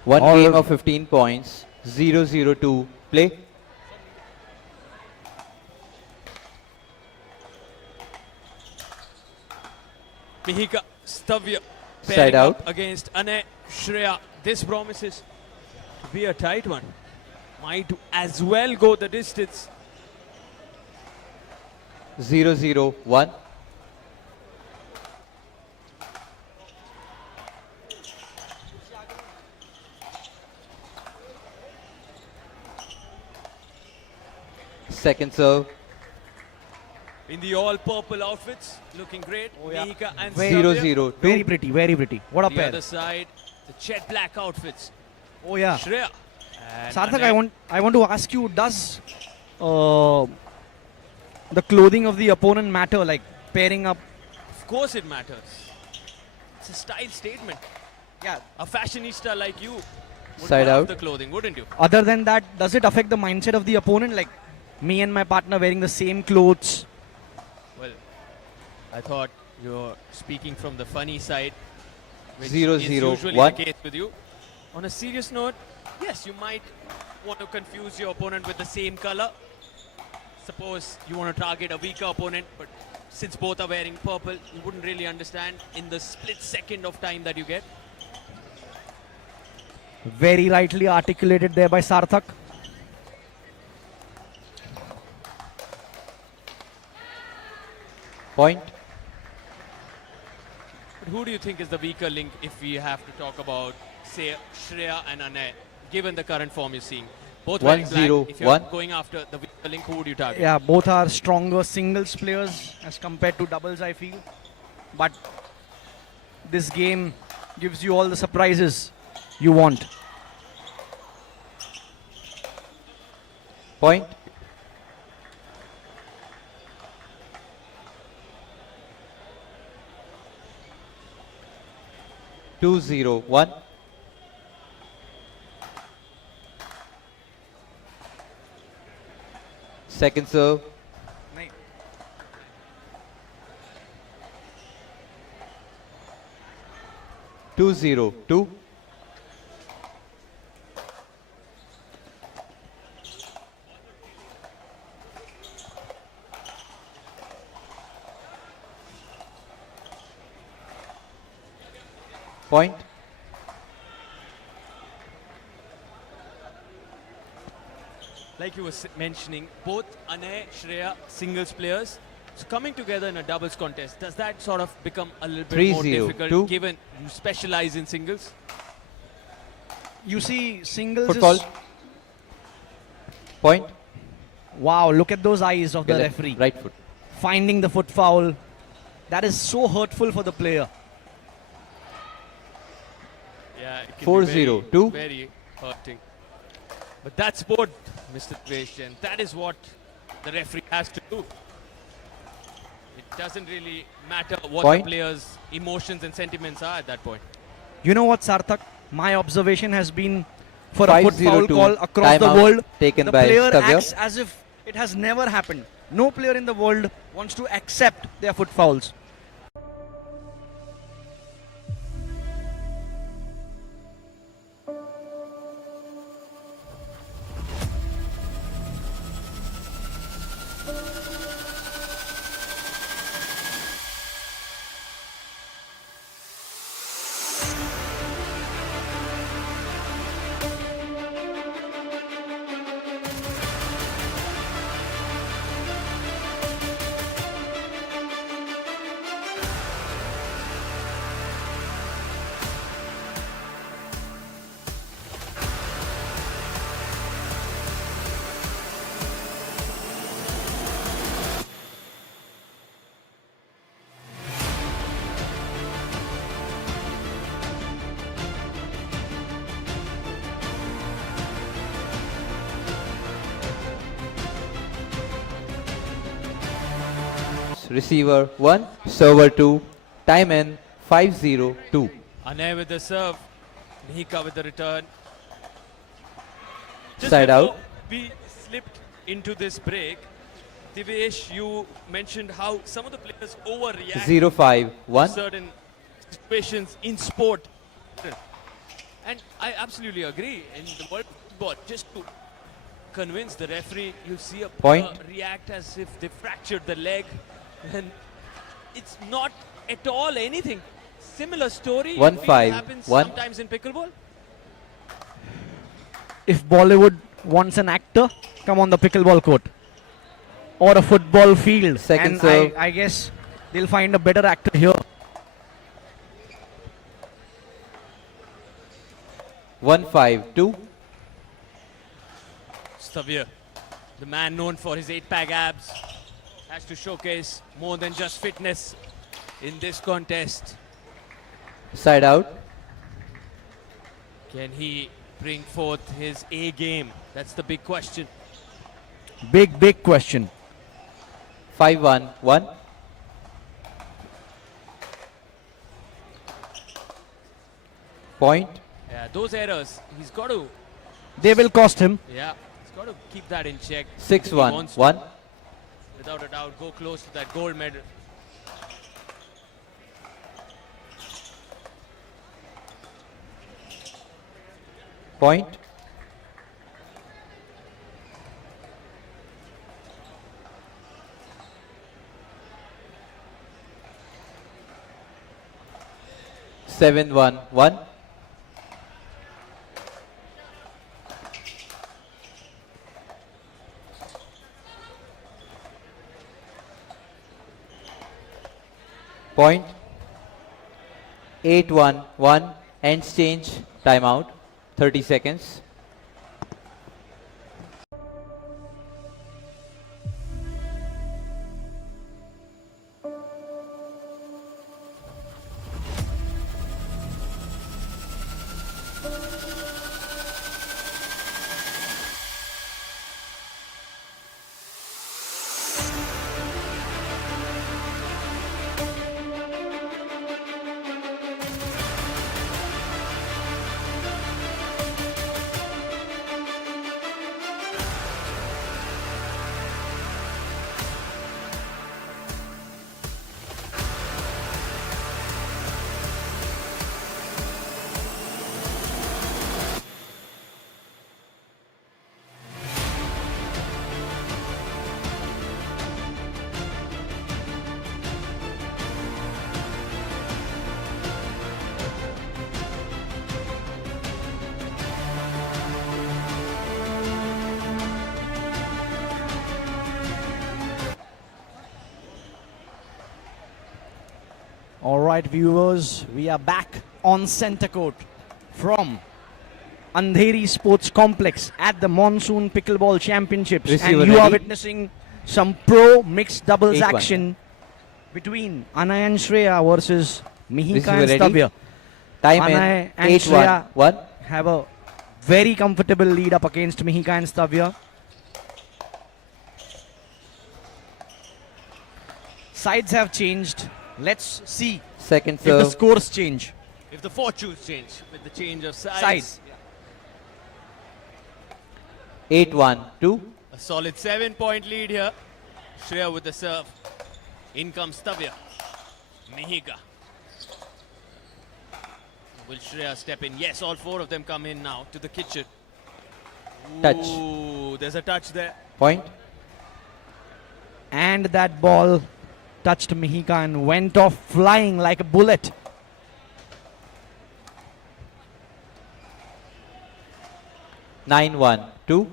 One All game of- of 15 points. 0-0-2. Play. Mihika Stavya Side pairing out. up against Ane Shreya. This promises to be a tight one. Might as well go the distance. 0-0-1. Second serve. In the all purple outfits, looking great. Oh, yeah. Mihika and Very- Stavya. 0-0-2. Very pretty, very pretty. What a The pair. other side, the jet black outfits. Oh yeah. Shreya. And Sarthak, Ane. I want to ask you, does the clothing of the opponent matter, like pairing up? Of course it matters. It's a style statement. Yeah. A fashionista like you would Side love out. the clothing, wouldn't you? Other than that, does it affect the mindset of the opponent? Like me and my partner wearing the same clothes. Well, I thought you're speaking from the funny side, which 0-0-1. is usually the case with you. On a serious note, yes, you might want to confuse your opponent with the same color. Suppose you want to target a weaker opponent, but since both are wearing purple, you wouldn't really understand in the split second of time that you get. Very rightly articulated there by Sarthak. Point. But who do you think is the weaker link if we have to talk about, say, Shreya and Ane, given the current form you're seeing? Both wearing black. 1-0-1. If you're going after the weaker link, who would you target? Yeah, both are stronger singles players as compared to doubles, I feel. But this game gives you all the surprises you want. Point. Two zero one. Second serve. नहीं. 2-0-2. Point. Like you were mentioning, both Anay, Shreya, singles players. So coming together in a doubles contest, does that sort of become a little bit more 3-0, difficult two. given you specialize in singles? You see, singles Football. is... Point. Wow, look at those eyes of the Okay, referee. Right foot. Finding the foot foul. That is so hurtful for the player. Yeah, it can 4-0, be two. very hurting. But that's sport, Mr. Dvesh, and that is what the referee has to do. It doesn't really matter what Point. the player's emotions and sentiments are at that point. You know what, Sarthak? My observation has been for a foot 5-0-2. foul call across the Timeout world, taken the by player Stavya. acts as if it has never happened. No player in the world wants to accept their foot fouls. Receiver 1, server 2, time in 5-0-2. Anay with the serve, Nihika with the return. Just Side before out. we slipped into this break, Divesh, you mentioned how some of the players overreact 0-5-1. to certain situations in sport. And I absolutely agree. In the world of football, just to convince the referee, you see a Point. player react as if they fractured the leg. And it's not at all anything. Similar story you 1-5, feel happens 1. sometimes in pickleball. If Bollywood wants an actor, come on the pickleball court or a football field. Second and serve. I guess they'll find a better actor here. 1-5-2. Stavir, the man known for his 8-pack abs, has to showcase more than just fitness in this contest. Side out. Can he bring forth his A game? That's the big question. Big question. 5-1-1. Point. Yeah, those errors, he's got to, They will cost him. yeah, he's got to keep that in check. 6-1-1. He wants to, without a doubt, go close to that gold medal. Point. Seven one one. Point. 8-1-1. Ends change. Timeout. 30 seconds. Alright viewers, we are back on center court from Andheri Sports Complex at the Monsoon Pickleball Championships. Receiver And you are ready. witnessing some pro mixed doubles 8-1. action between Anay and Shreya versus Mihika Receiver and ready. Stavya. Time Anay in and 8-1. Shreya 1. have a very comfortable lead up against Mihika and Stavya. Sides have changed. Let's see Second if the serve. scores change. If the fortunes change with the change of sides. Sides. 8-1. 2. A solid 7-point lead here. Shreya with the serve. In comes Stavya. Mihika. Will Shreya step in? Yes, all four of them come in now to the kitchen. Touch. Ooh, there's a touch there. Point. And that ball touched Mihika and went off flying like a bullet. Nine one. 2.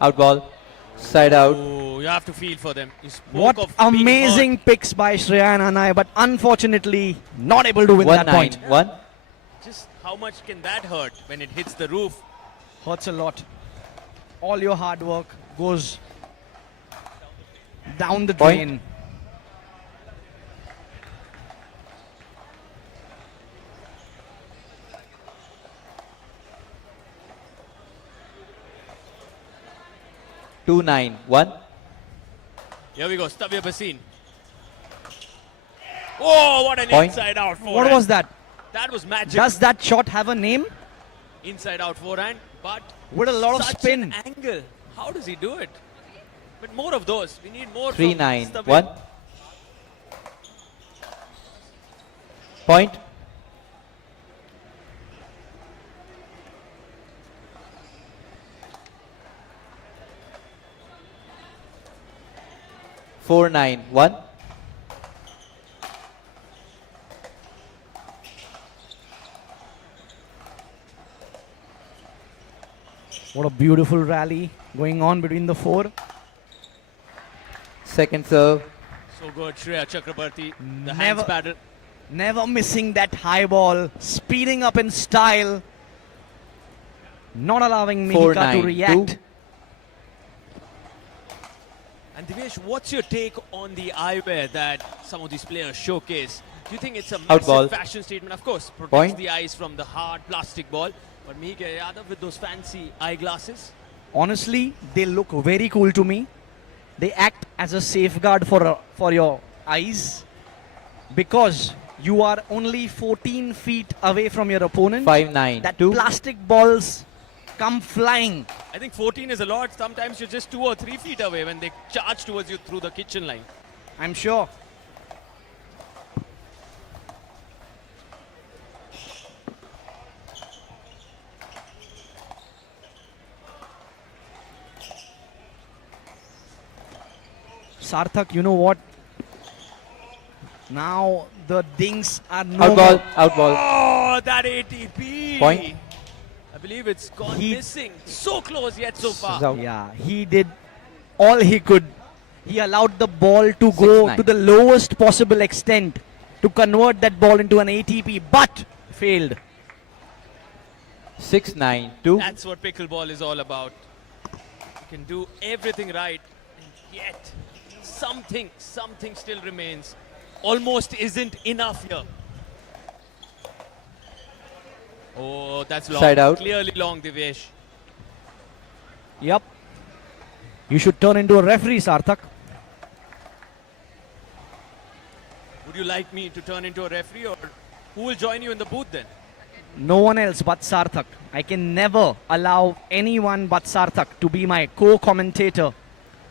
Out ball. Side out. Oh, you have to feel for them. You spoke What of being amazing hurt. picks by Shreya and Anay, but unfortunately not able to win that point. 1-9. 1. Just how much can that hurt when it hits the roof? Hurts a lot. All your hard work goes down the Point. drain. Two 9. 1. Here we go, Stavya Basin. Oh, what an Point. inside out What forehand. was that? That was magic. Does that shot have a name? Inside out forehand, but With a lot of such spin. an angle. How does he do it? But more of those. We need more. 3 from 9. Stavya. 1. Point. Four 9. 1. What a beautiful rally going on between the four. Second serve. So good, Shreya Chakrabarti. The Never- hands paddle. Never missing that high ball, speeding up in style, not allowing Four, Mihika to 9, react. 2. And Divesh, what's your take on the eyewear that some of these players showcase? Do you think it's a Out ball. massive fashion statement? Of course, protects Point. the eyes from the hard plastic ball. But Mihika Yadav with those fancy eyeglasses. Honestly, they look very cool to me. They act as a safeguard for your eyes because you are only 14 feet away from your opponent. 5 9. That 2. plastic balls come flying. I think 14 is a lot. Sometimes you're just 2 or 3 feet away when they charge towards you through the kitchen line. I'm sure. Sarthak, you know what? Now the dings are no Out ball. more. Out ball. Oh, that ATP. Point. I believe it's gone He- missing. So close yet so far. Out. Yeah, he did all he could. He allowed the ball to go 6-9. to the lowest possible extent to convert that ball into an ATP, but failed. 6 9. 2. That's what pickleball is all about. You can do everything right, and yet something still remains. Almost isn't enough here. Oh, that's long. Side out. Clearly long, Divesh. Yup. You should turn into a referee, Sarthak. Would you like me to turn into a referee, or who will join you in the booth then? No one else but Sarthak. I can never allow anyone but Sarthak to be my co-commentator.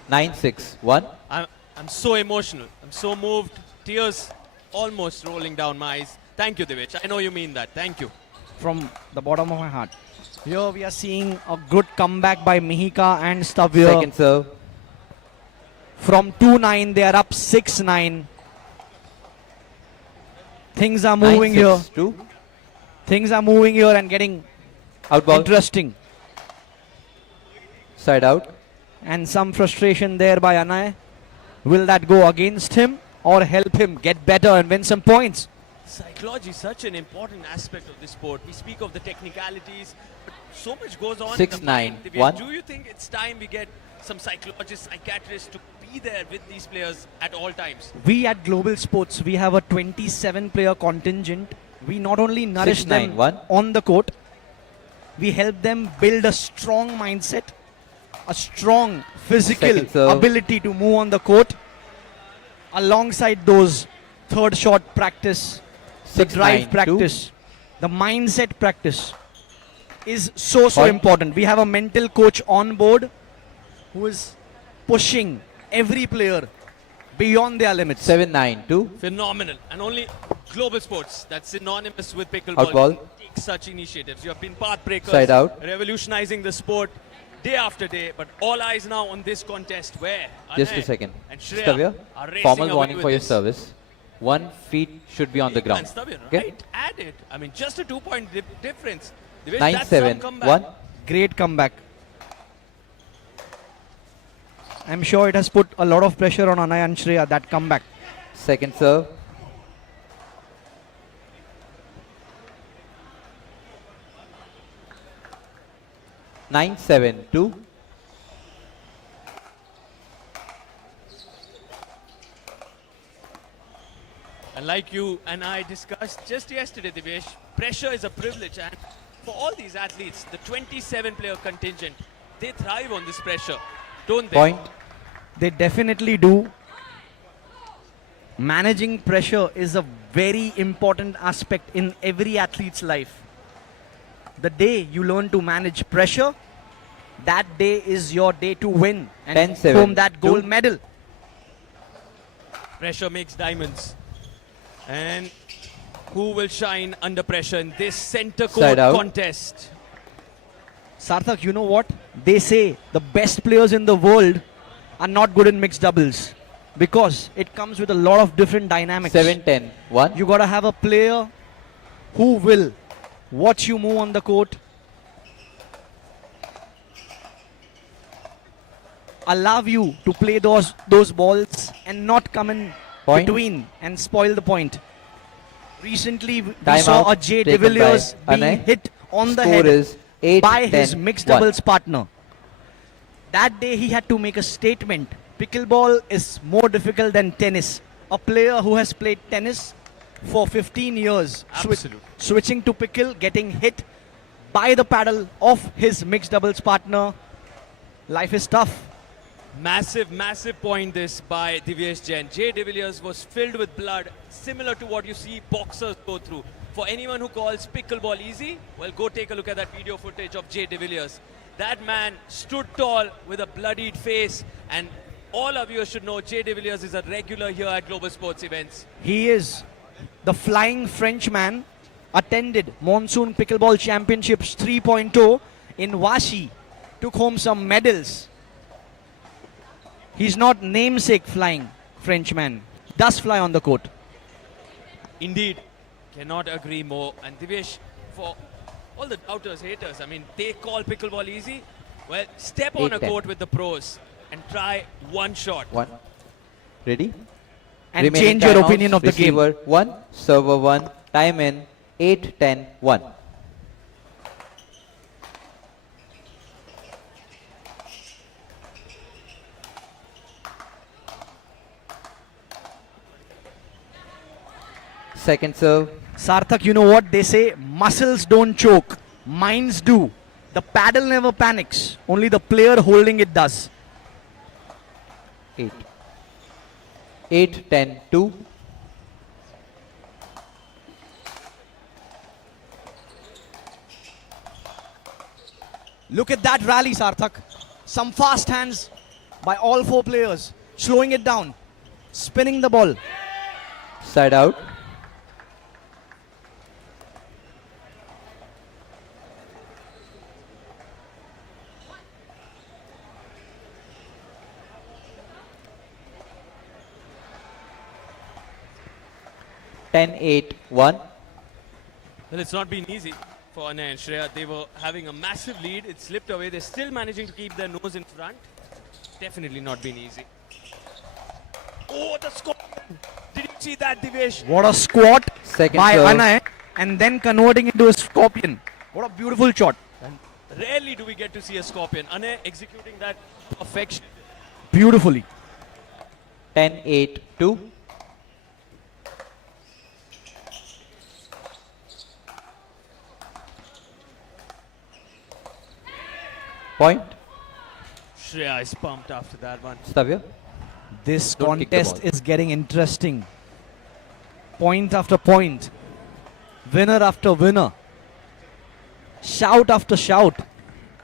9 6. 1. I'm so emotional. I'm so moved. Tears almost rolling down my eyes. Thank you, Divesh. I know you mean that. Thank you. From the bottom of my heart. Here we are seeing a good comeback by Mihika and Stavya. Second serve. From 2-9, they are up 6-9. Things are 9 moving 6. here. 2. Things are moving here and getting Out ball. interesting. Side out. And some frustration there by Anay. Will that go against him or help him get better and win some points? Psychology is such an important aspect of this sport. We speak of the technicalities, but so much goes on. 6, in the 9, mind. 1. Do you think it's time we get some psychologists, psychiatrists to be there with these players at all times? We at Global Sports, we have a 27-player contingent. We not only nourish 6, 9, them 1. on the court, we help them build a strong mindset, a strong physical Second serve. ability to move on the court. Alongside those third shot practice, the 6, drive 9, 2. practice, the mindset practice is so Point. important. We have a mental coach on board who is pushing every player beyond their limits. 7, 9, 2. Phenomenal. And only Global Sports, that's synonymous with pickleball, Out ball. take such initiatives. You have been path breakers, Side out. revolutionizing the sport day after day. But all eyes now on this contest where Just a Anay second. and Shreya Stavya, are racing formal away warning with for your this. service. 1 feet should be on the ground. And Stavya, Okay? right at it. I mean, just a 2-point difference. They wish 9, that's 7, some comeback. 1. Great comeback. I'm sure it has put a lot of pressure on Anay and Shreya, that comeback. Second serve. Nine, 7, 2. And like you and I discussed just yesterday, Divesh, pressure is a privilege. And for all these athletes, the 27-player contingent, they thrive on this pressure, don't they? Point. They definitely do. Managing pressure is a very important aspect in every athlete's life. The day you learn to manage pressure, that day is your day to win and 10-7, home that gold 2. medal. Pressure makes diamonds. And who will shine under pressure in this center court Side out. contest? Sarthak, you know what? They say the best players in the world are not good in mixed doubles because it comes with a lot of different dynamics. 7, 10, 1. You got to have a player who will watch you move on the court, allow you to play those balls and not come in Point. between and spoil the point. Recently, we Time saw out a Jay de taken by Villiers being Anay. hit on the Score head is 8, by 10, his mixed 1. doubles partner. That day he had to make a statement. Pickleball is more difficult than tennis. A player who has played tennis for 15 years, Absolutely. switching to pickle, getting hit by the paddle of his mixed doubles partner. Life is tough. Massive, massive point this by Divyesh Jain. Jay de Villiers was filled with blood, similar to what you see boxers go through. For anyone who calls pickleball easy, well, go take a look at that video footage of Jay de Villiers. That man stood tall with a bloodied face, and all of you should know Jay de Villiers is a regular here at Global Sports events. He is the flying Frenchman, attended Monsoon Pickleball Championships 3.0 in Washi, took home some medals. He's not namesake flying Frenchman, does fly on the court. Indeed, cannot agree more. And Divyesh, for all the doubters, haters, I mean, they call pickleball easy. Well, step on a 8-10. court with the pros and try one shot. 1. Ready? And Remaining change your timeouts. opinion of the game. Receiver 1, server 1, time in 8, 10, 1. Second serve. Sarthak, you know what they say? Muscles don't choke, minds do. The paddle never panics, only the player holding it does. 8. 8, 10, 2. Look at that rally, Sarthak. Some fast hands by all four players, slowing it down, spinning the ball. Side out. Ten, 8, 1. Well, it's not been easy for Anna and Shreya. They were having a massive lead. It slipped away. They're still managing to keep their nose in front. Definitely not been easy. Oh, the score! Did you see that, Divyesh? What a squat Second by serve. Anay, and then converting into a scorpion. What a beautiful shot. Rarely do we get to see a scorpion. Anna executing that perfection. Beautifully. 10-8-2. Point. Shreya is pumped after that one. Stavya. This Don't kick the contest ball. is getting interesting. Point after point. Winner after winner. Shout after shout.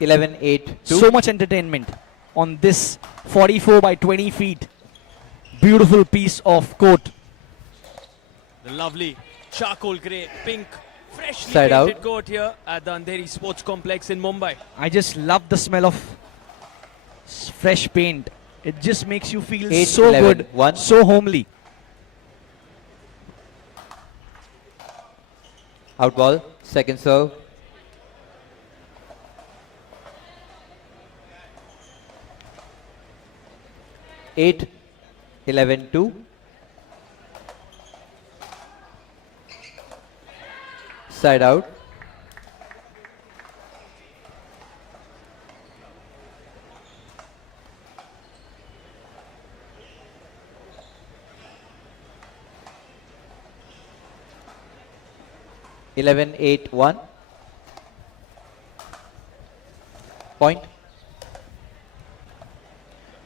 11-8-2. So much entertainment on this 44 by 20 feet. Beautiful piece of court. The lovely charcoal grey, pink, freshly Side painted out. court here at the Andheri Sports Complex in Mumbai. I just love the smell of fresh paint. It just makes you feel 8, so 11, good, 1. so homely. Out ball. Second serve. Eight, 11-2. Side out. Eleven, 8-1. Point.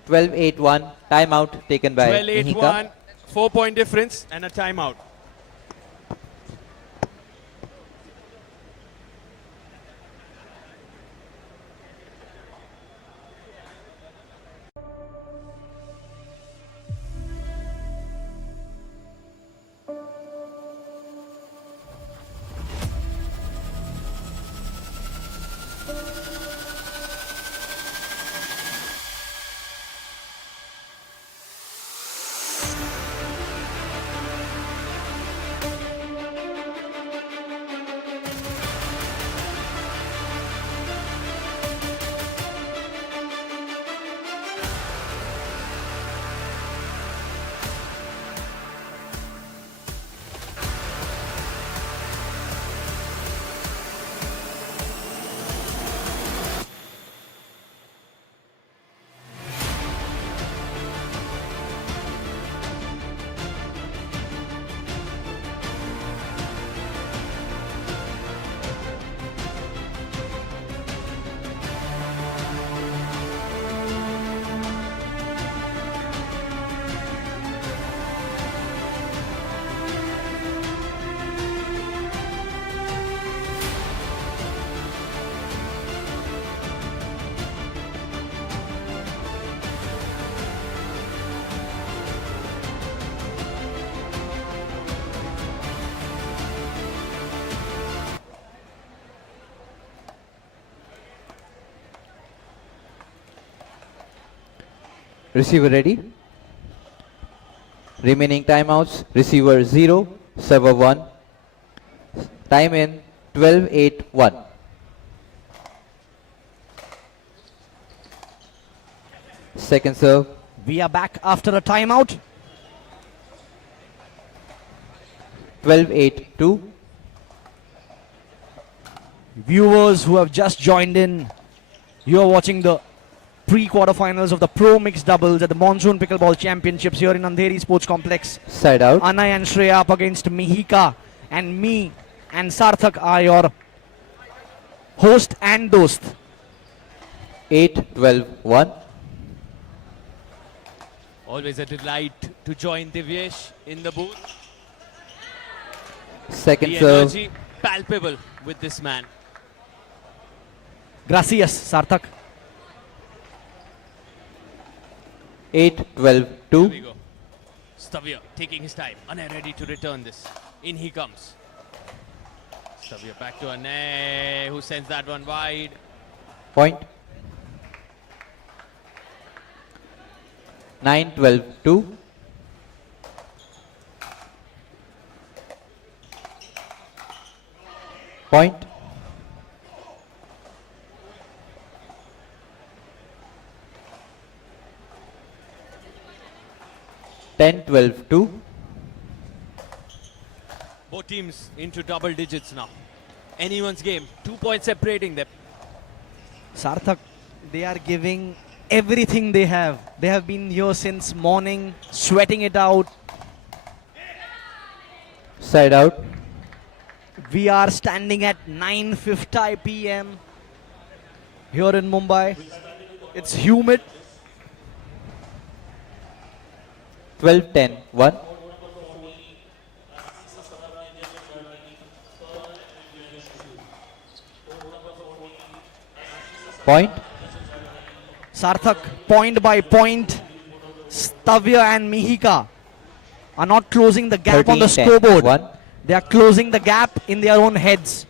12-8-1. Timeout taken by 12-8-1, Mihika. 4-point difference and a timeout. Receiver ready. Remaining timeouts. Receiver 0. Server 1. Time in 12-8-1. Second serve. We are back after a timeout. 12-8-2. Viewers who have just joined in, you are watching the pre-quarterfinals of the Pro Mixed Doubles at the Monsoon Pickleball Championships here in Andheri Sports Complex. Side out. Anay and Shreya up against Mihika, and me and Sarthak are your host and dost. 8-12-1. Always a delight to join Divyesh in the booth. Second The serve. energy palpable with this man. Gracias, Sarthak. 8-12-2. Here we go. Stavya taking his time. Anay ready to return this. In he comes. Stavya back to Anay, who sends that one wide. Point. 9-12-2. Point. 10-12-2. Both teams into double digits now. Anyone's game. 2 points separating them. Sarthak, they are giving everything they have. They have been here since morning, sweating it out. Side out. We are standing at 9:50 p.m. here in Mumbai. It's humid. 12-10-1. Point. Sarthak, point by point, Stavya and Mihika are not closing the gap on the 13-10, scoreboard. 1. They are closing the gap in their own heads.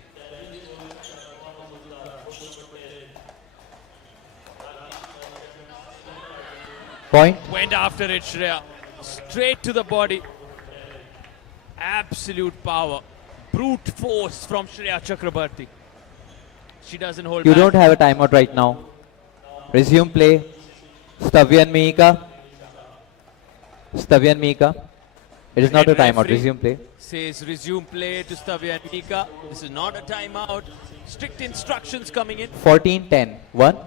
Point. Went after it, Shreya. Straight to the body. Absolute power. Brute force from Shreya Chakrabarti. She doesn't hold You back. don't have a timeout right now. Resume play. Stavya and Mihika. Stavya and Mihika. It is not a Red timeout. referee Resume play. Says resume play to Stavya and Mika. This is not a timeout. Strict instructions coming in. 14-10-1.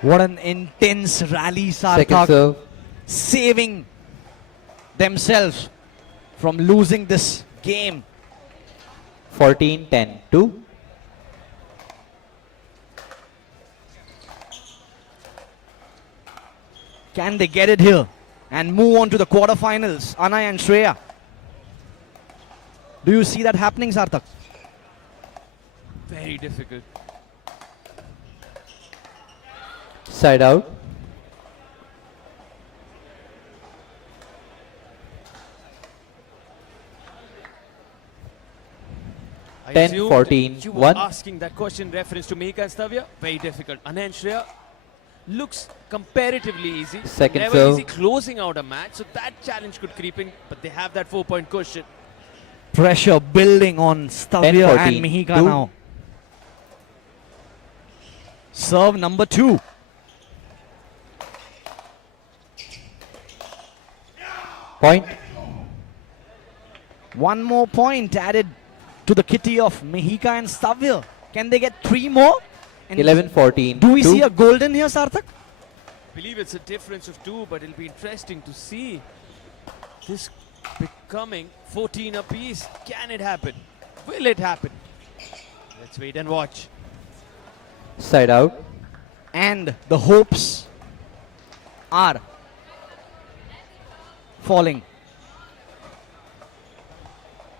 What an intense rally, Second Sarthak. serve. Saving themselves from losing this game. 14-10-2. Can they get it here and move on to the quarterfinals? Anay and Shreya. Do you see that happening, Sarthak? Very difficult. Side out. I 10, assumed 14, you were 1. asking that question in reference to Mika and Stavya. Very difficult. Anay and Shreya looks comparatively easy. Second Never serve. easy closing out a match, so that challenge could creep in, but they have that 4-point cushion. Pressure building on Stavya 10-14, and Mihika 2. now. Serve number 2. Point. One more point added to the kitty of Mihika and Stavya. Can they get 3 more? And 11-14. do we 2. see a golden here, Sarthak? I believe it's a difference of 2, but it'll be interesting to see this becoming 14 apiece. Can it happen? Will it happen? Let's wait and watch. Side out. And the hopes are falling.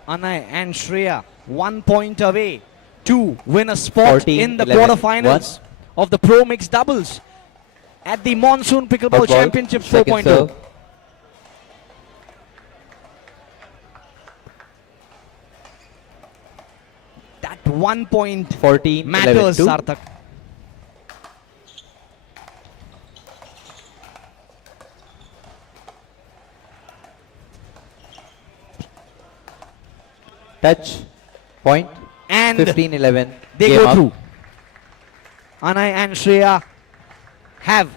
Anay and Shreya 1 point away to win a spot 14, in the 11, quarterfinals of the Pro Mixed Doubles at the Monsoon Pickleball Ball. Championships Second 4.0. serve. That 1 point 14, matters, 11-2. Sarthak. Touch. Point. And 15-11. they Game go up. through. Anay and Shreya have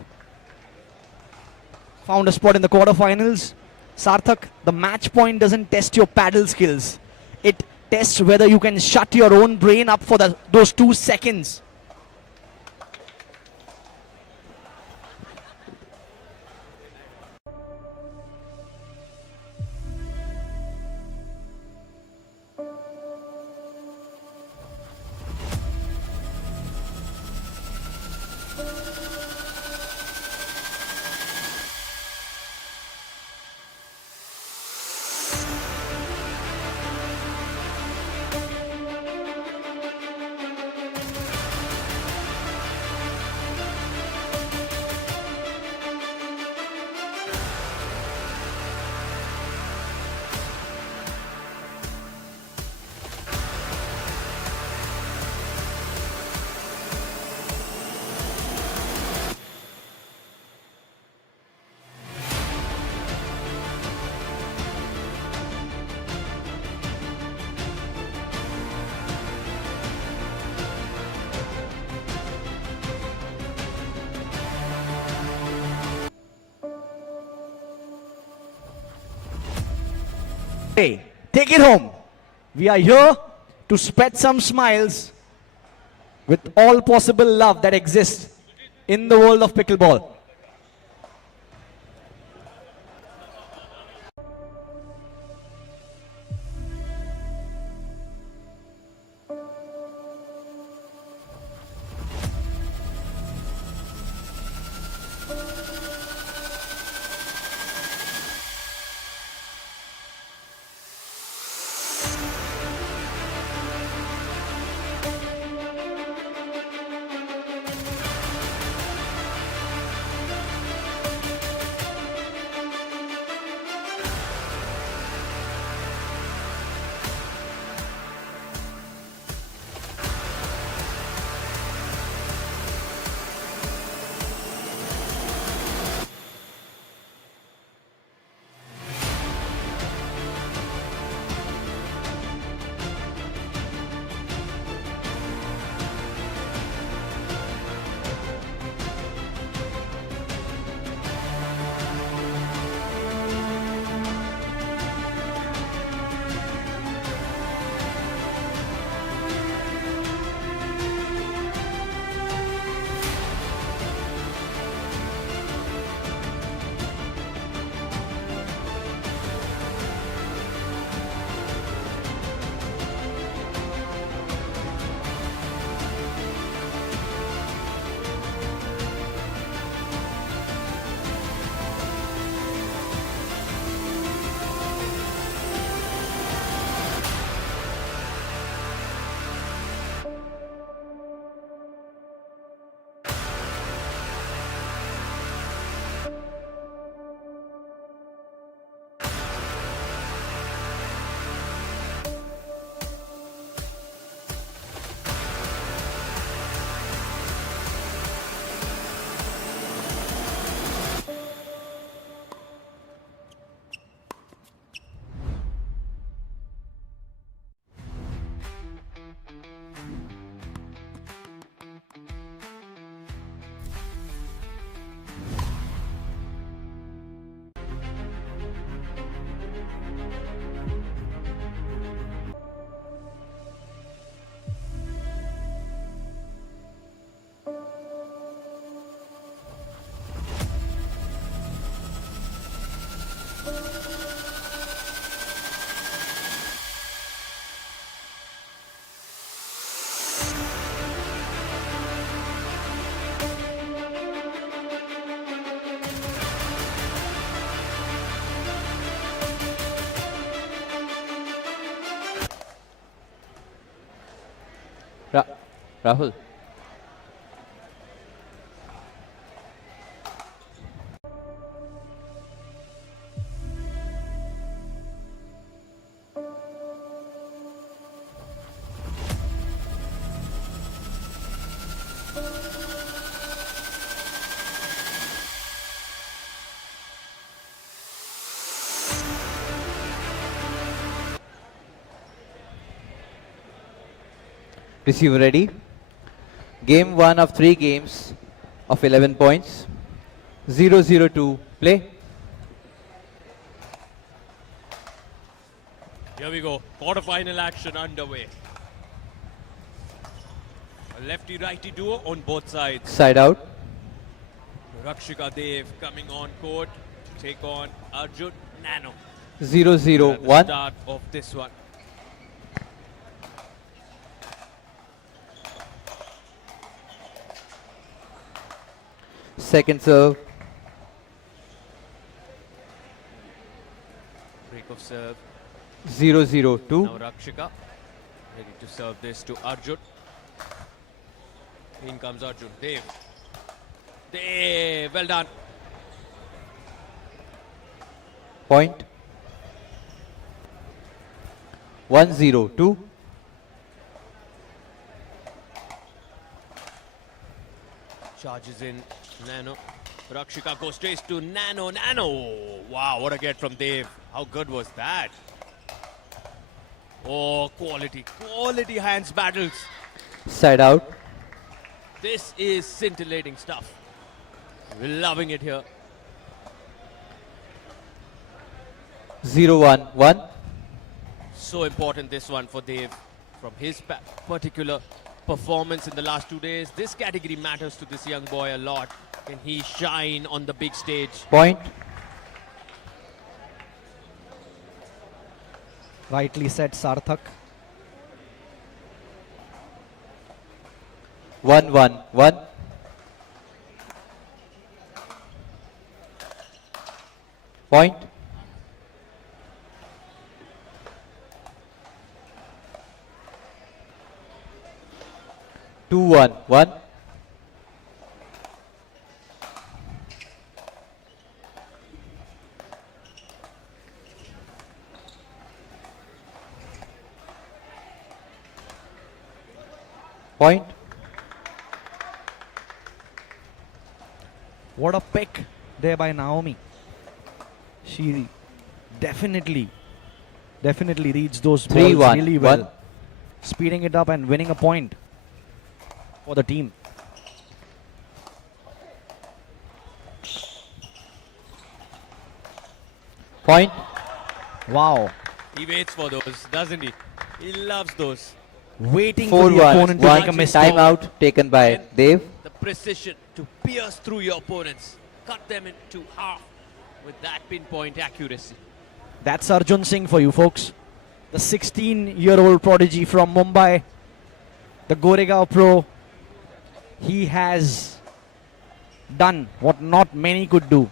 found a spot in the quarterfinals. Sarthak, the match point doesn't test your paddle skills. It tests whether you can shut your own brain up for those 2 seconds. birthday. Take it home. We are here to spread some smiles with all possible love that exists in the world of pickleball. Rahul. Receiver ready. Game 1 of 3 games of 11 points. 0-0-2. Play. Here we go. Quarter-final action underway. A lefty-righty duo on both sides. Side out. Rakshika Dev coming on court to take on Arjun Nano. 0-0-1. At the start of this one. Second serve. Break of serve. 0-0-2. Now Rakshika ready to serve this to Arjun. In comes Arjun. Dev. Dev. Well done. Point. 1-0-2. Charges in Nano. Rakshika goes straight to Nano. Nano! Wow, what a get from Dev. How good was that? Oh, quality. Quality hands battles. Side out. This is scintillating stuff. We're loving it here. 0-1-1. So important this one for Dev. From his particular performance in the last 2 days, this category matters to this young boy a lot. Can he shine on the big stage? Point. Rightly said, Sarthak. 1-1-1. Point. Two one. Point. What a pick there by Naomi. She definitely reads those balls 3-1, really well. 1. Speeding it up and winning a point for the team. Point. Wow. He waits for those, doesn't he? He loves those. Waiting for the 4-1, opponent to make a 1. mistake. Timeout taken by And Dev. the precision to pierce through your opponents, cut them into half with that pinpoint accuracy. That's Arjun Singh for you folks. The 16-year-old prodigy from Mumbai, the Goregaon pro. He has done what not many could do.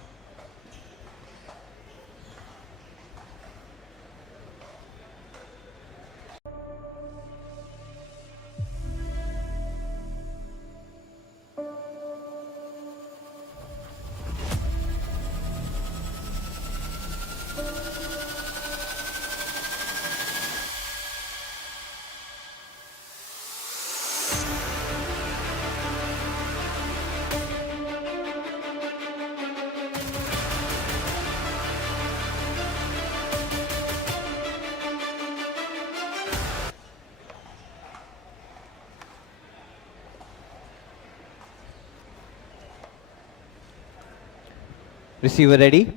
Receiver ready.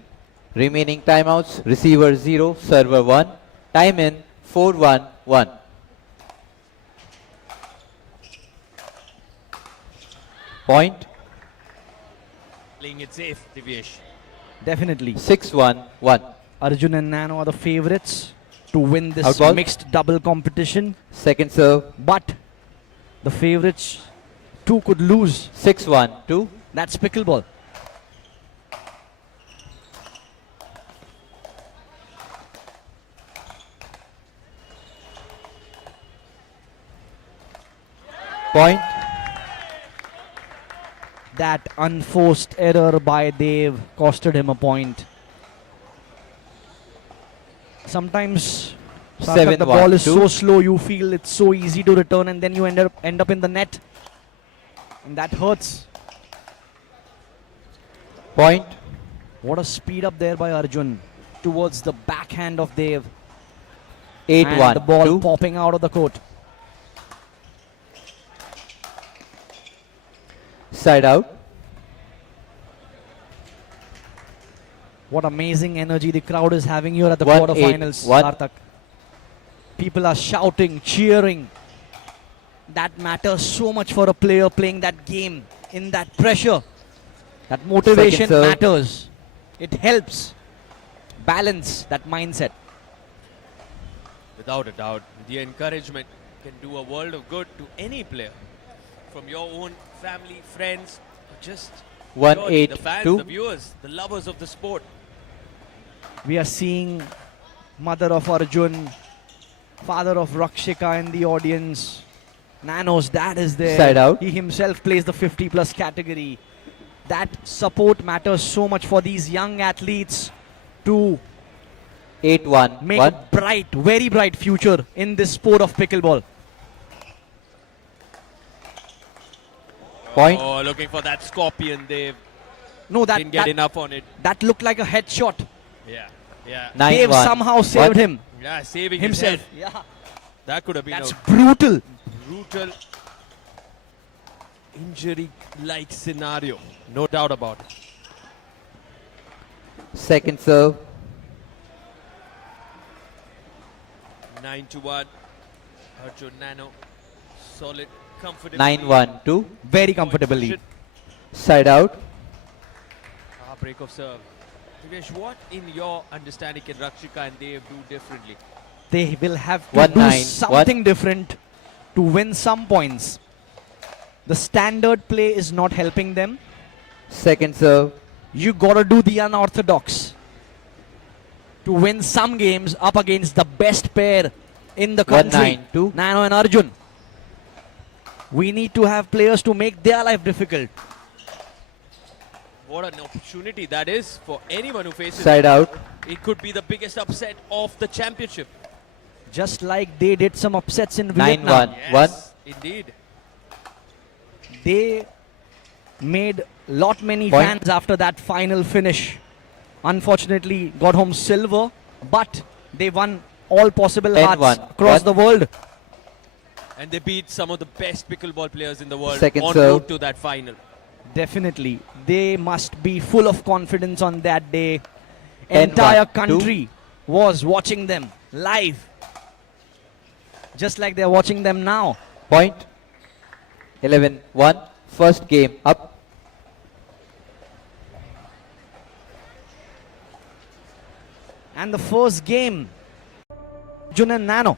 Remaining timeouts. Receiver 0, server 1. Time in 4-1-1. Point. Playing it safe, Divyesh. Definitely. 6-1-1. Arjun and Nano are the favorites to win this Outball. mixed double competition. Second serve. But the favorites too could lose. 6-1-2. That's pickleball. Point. That unforced error by Dev costed him a point. Sometimes Sarthak, the ball is 7-1-2. so slow, you feel it's so easy to return, and then you end up in the net, and that hurts. Point. What a speed up there by Arjun towards the backhand of Dev, 8-1-2. and the ball popping out of the court. Side out. What amazing energy the crowd is having here at the 1-8-1. quarterfinals, Sarthak. People are shouting, cheering. That matters so much for a player playing that game in that pressure. That motivation Second serve. matters. It helps balance that mindset. Without a doubt, the encouragement can do a world of good to any player. From your own family, friends, or just purely the fans, 1-8-2. the viewers, the lovers of the sport. We are seeing mother of Arjun, father of Rakshika in the audience. Nano's dad is there. Side out. He himself plays the 50 plus category. That support matters so much for these young athletes to 8-1-1. make a bright, very bright future in this sport of pickleball. Point. Oh, looking for that scorpion. They No, didn't get that enough on it. looked like a headshot. Yeah, yeah. 9-1. Dave somehow saved him Yeah, saving himself. his head. That could have been That's a brutal. brutal injury-like scenario. No doubt about it. Second serve. 9-1. Arjun Nano, solid, comfortable. 9-1-2. Very comfortably. Side out. Break of serve. Divesh, what in your understanding can Rakshika and Dev do differently? They will have to 1-9, do something different to win some points. The standard play is not helping them. Second serve. You gotta do the unorthodox to win some games up against the best pair in the country, 1-9-2. Nano and Arjun. We need to have players to make their life difficult. What an opportunity that is for anyone who faces Side it. out. It could be the biggest upset of the championship. Just like they did some upsets in 9-1. Vietnam. Yes, indeed. They made many Point. fans after that final finish. Unfortunately, got home silver, but they won all possible 10-1. hearts across the world. And they beat some of the best pickleball players in the world Second en serve. route to that final. Definitely. They must be full of confidence on that day. 10-1, Entire 2. country was watching them live. Just like they're watching them now. Point. 11-1. First game up. And the first game, Arjun and Nano.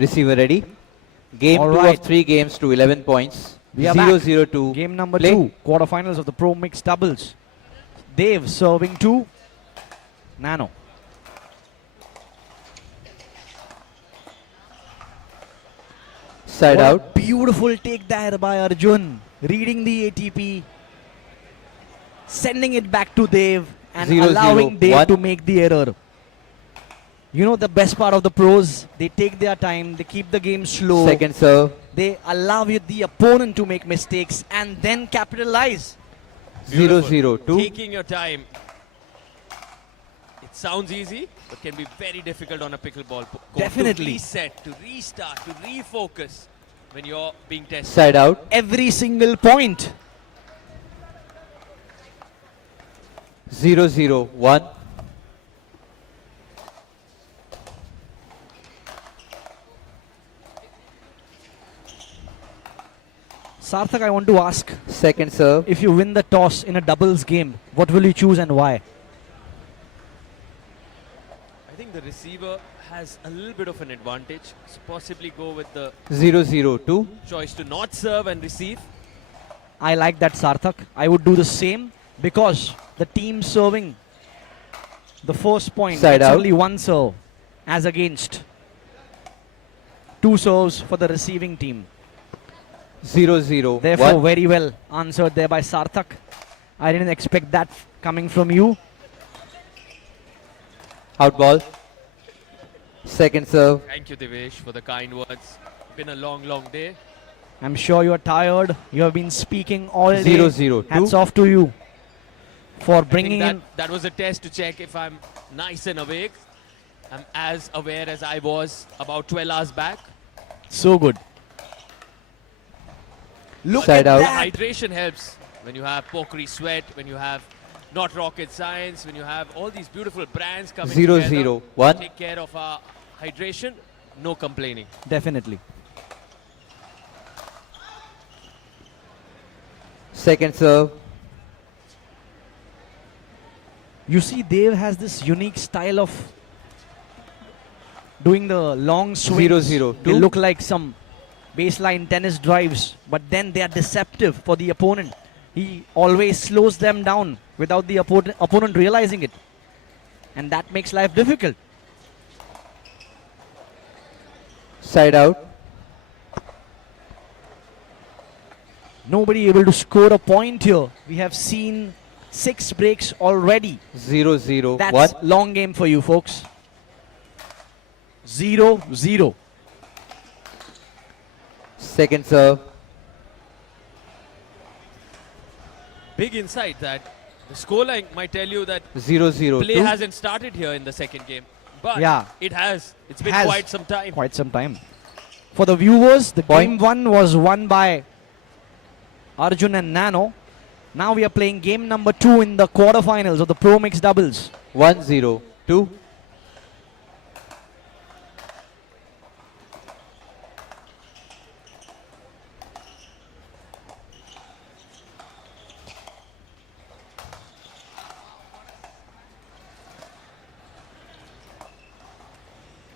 Receiver ready. Game All 2 right. of 3 games to 11 points. We are 0-0-2. Game number Play. 2, quarterfinals of the Pro Mixed Doubles. Dev serving to Nano. Side What a out. beautiful take there by Arjun. Reading the ATP, sending it back to Dev and 0-0, allowing Dev 1. to make the error. You know the best part of the pros, they take their time, they keep the game slow. Second serve. They allow the opponent to make mistakes and then capitalize. 0-0-2. Taking your time. It sounds easy, but can be very difficult on a pickleball court. Definitely. To reset, to restart, to refocus when you're being tested. Side out. Every single point. 0-0-1. Sarthak, I want to ask, Second serve. if you win the toss in a doubles game, what will you choose and why? I think the receiver has a little bit of an advantage. So possibly go with the 0-0-2. choice to not serve and receive. I like that, Sarthak. I would do the same because the team serving the first point Side gets out. only one serve as against 2 serves for the receiving team. 0-0-1. Therefore, very well answered there by Sarthak. I didn't expect that coming from you. Out ball. Second serve. Thank you, Devesh, for the kind words. Been a long, long day. I'm sure you are tired. You have been speaking all day. 0-0. Hats Two. off to you for I think bringing in. that was a test to check if I'm nice and awake. I'm as aware as I was about 12 hours back. So good. Look Side at out. that. Hydration helps when you have pokery sweat, when you have not rocket science, when you have all these beautiful brands coming 0-0. together. One. Take care of our hydration, no complaining. Definitely. Second serve. You see, Dev has this unique style of doing the long swings. 0-0. They Two. look like some baseline tennis drives, but then they are deceptive for the opponent. He always slows them down without the opponent realizing it. And that makes life difficult. Side out. Nobody able to score a point here. We have seen 6 breaks already. 0-0. That's One. long game for you folks. 0-0. Second serve. Big insight that the scoreline might tell you that 0-0. play Two. hasn't started here in the second game. But Yeah. it has. It's been Has. quite some time. Quite some time. For the viewers, the Point. game 1 was won by Arjun and Nano. Now we are playing game number 2 in the quarterfinals of the Pro Mix Doubles. 1-0. Two.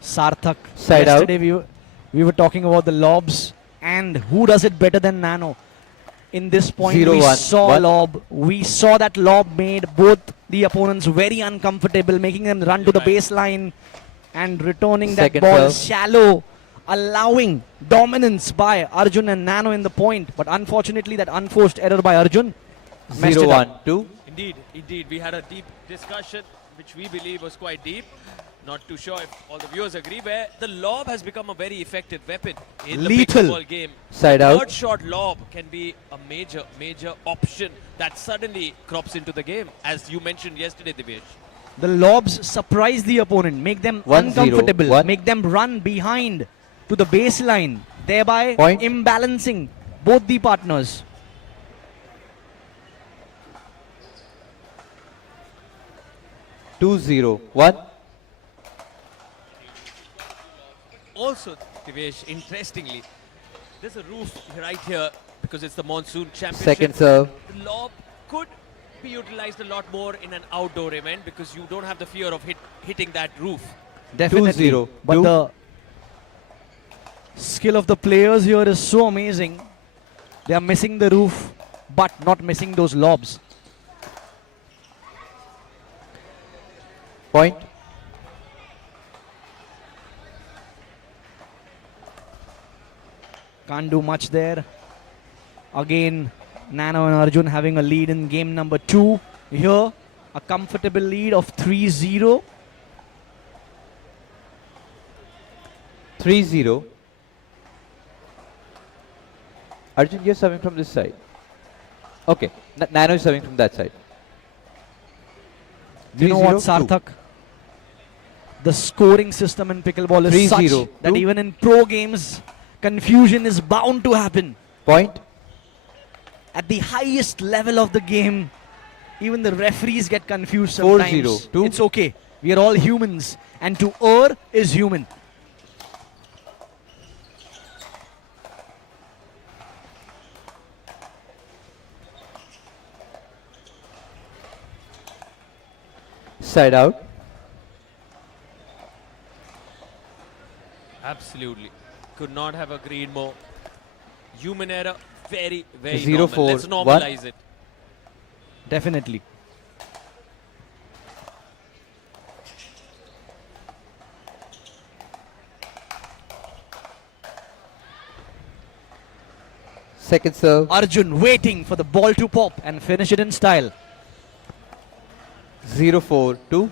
Sarthak. Side out. Yesterday we were talking about the lobs and who does it better than Nano. In this point, 0-1. saw One. lob. We saw that lob made both the opponents very uncomfortable, making them run to the baseline and returning Second that ball serve. shallow, allowing dominance by Arjun and Nano in the point. But unfortunately, that unforced error by Arjun messed it up. 0-1. Two. Indeed. We had a deep discussion, which we believe was quite deep. Not too sure if all the viewers agree, where the lob has become a very effective weapon in the Lethal. pickleball game. Side out. Third shot lob can be a major option that suddenly crops into the game, as you mentioned yesterday, Divesh. The lobs surprise the opponent, make them 1-0. uncomfortable, One. make them run behind to the baseline, thereby Point. imbalancing both the partners. Two zero. One. Also, Divesh, interestingly, there's a roof right here because it's the Monsoon Championship. Second serve. The lob could be utilized a lot more in an outdoor event because you don't have the fear of hitting that roof. Definitely. 2-0. But Two. the skill of the players here is so amazing. They are missing the roof, but not missing those lobs. Point. Can't do much there. Again, Nano and Arjun having a lead in game number 2. Here, a comfortable lead of 3-0. 3-0. Arjun, you're serving from this side. Okay. Nano is serving from that side. You know what, 3-0, two. Sarthak? The scoring system in pickleball is 3-0, such that two. even in pro games, confusion is bound to happen. Point. At the highest level of the game, even the referees get confused 4-0, sometimes. two. It's okay. We are all humans, and to err is human. Side out. Absolutely. Could not have agreed more. Human error, very 0-4, normal. Let's one. normalize it. Definitely. Second serve. Arjun waiting for the ball to pop and finish it in style. 0-4-2.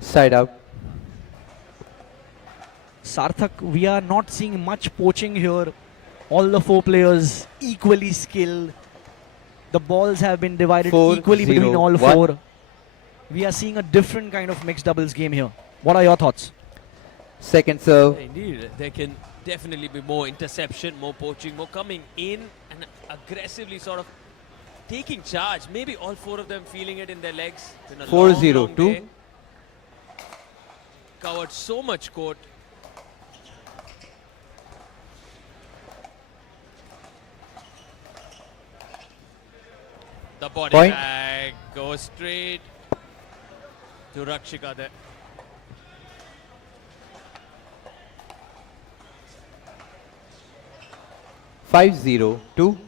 Side out. Sarthak, we are not seeing much poaching here. All the four players equally skilled. The balls have been divided 4-0-1. equally between all four. We are seeing a different kind of mixed doubles game here. What are your thoughts? Second serve. Indeed, there can definitely be more interception, more poaching, more coming in and aggressively sort of taking charge. Maybe all four of them feeling it in their legs. Been a 4-0-2. long day. Covered so much court. The body Point. bag goes straight to Rakshika there. 5-0-2.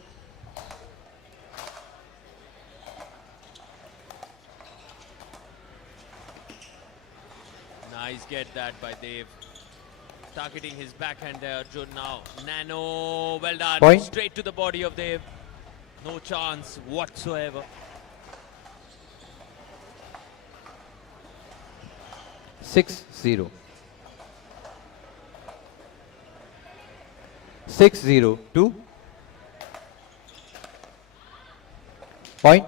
Nice get that by Dev. Targeting his backhand there, Arjun now. Nano, well done. Point. Straight to the body of Dev. No chance whatsoever. 6-0. 6-0-2. Point.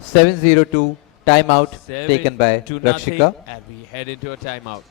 7-0-2. Timeout taken by 7-0 Rakshika. and we head into a timeout.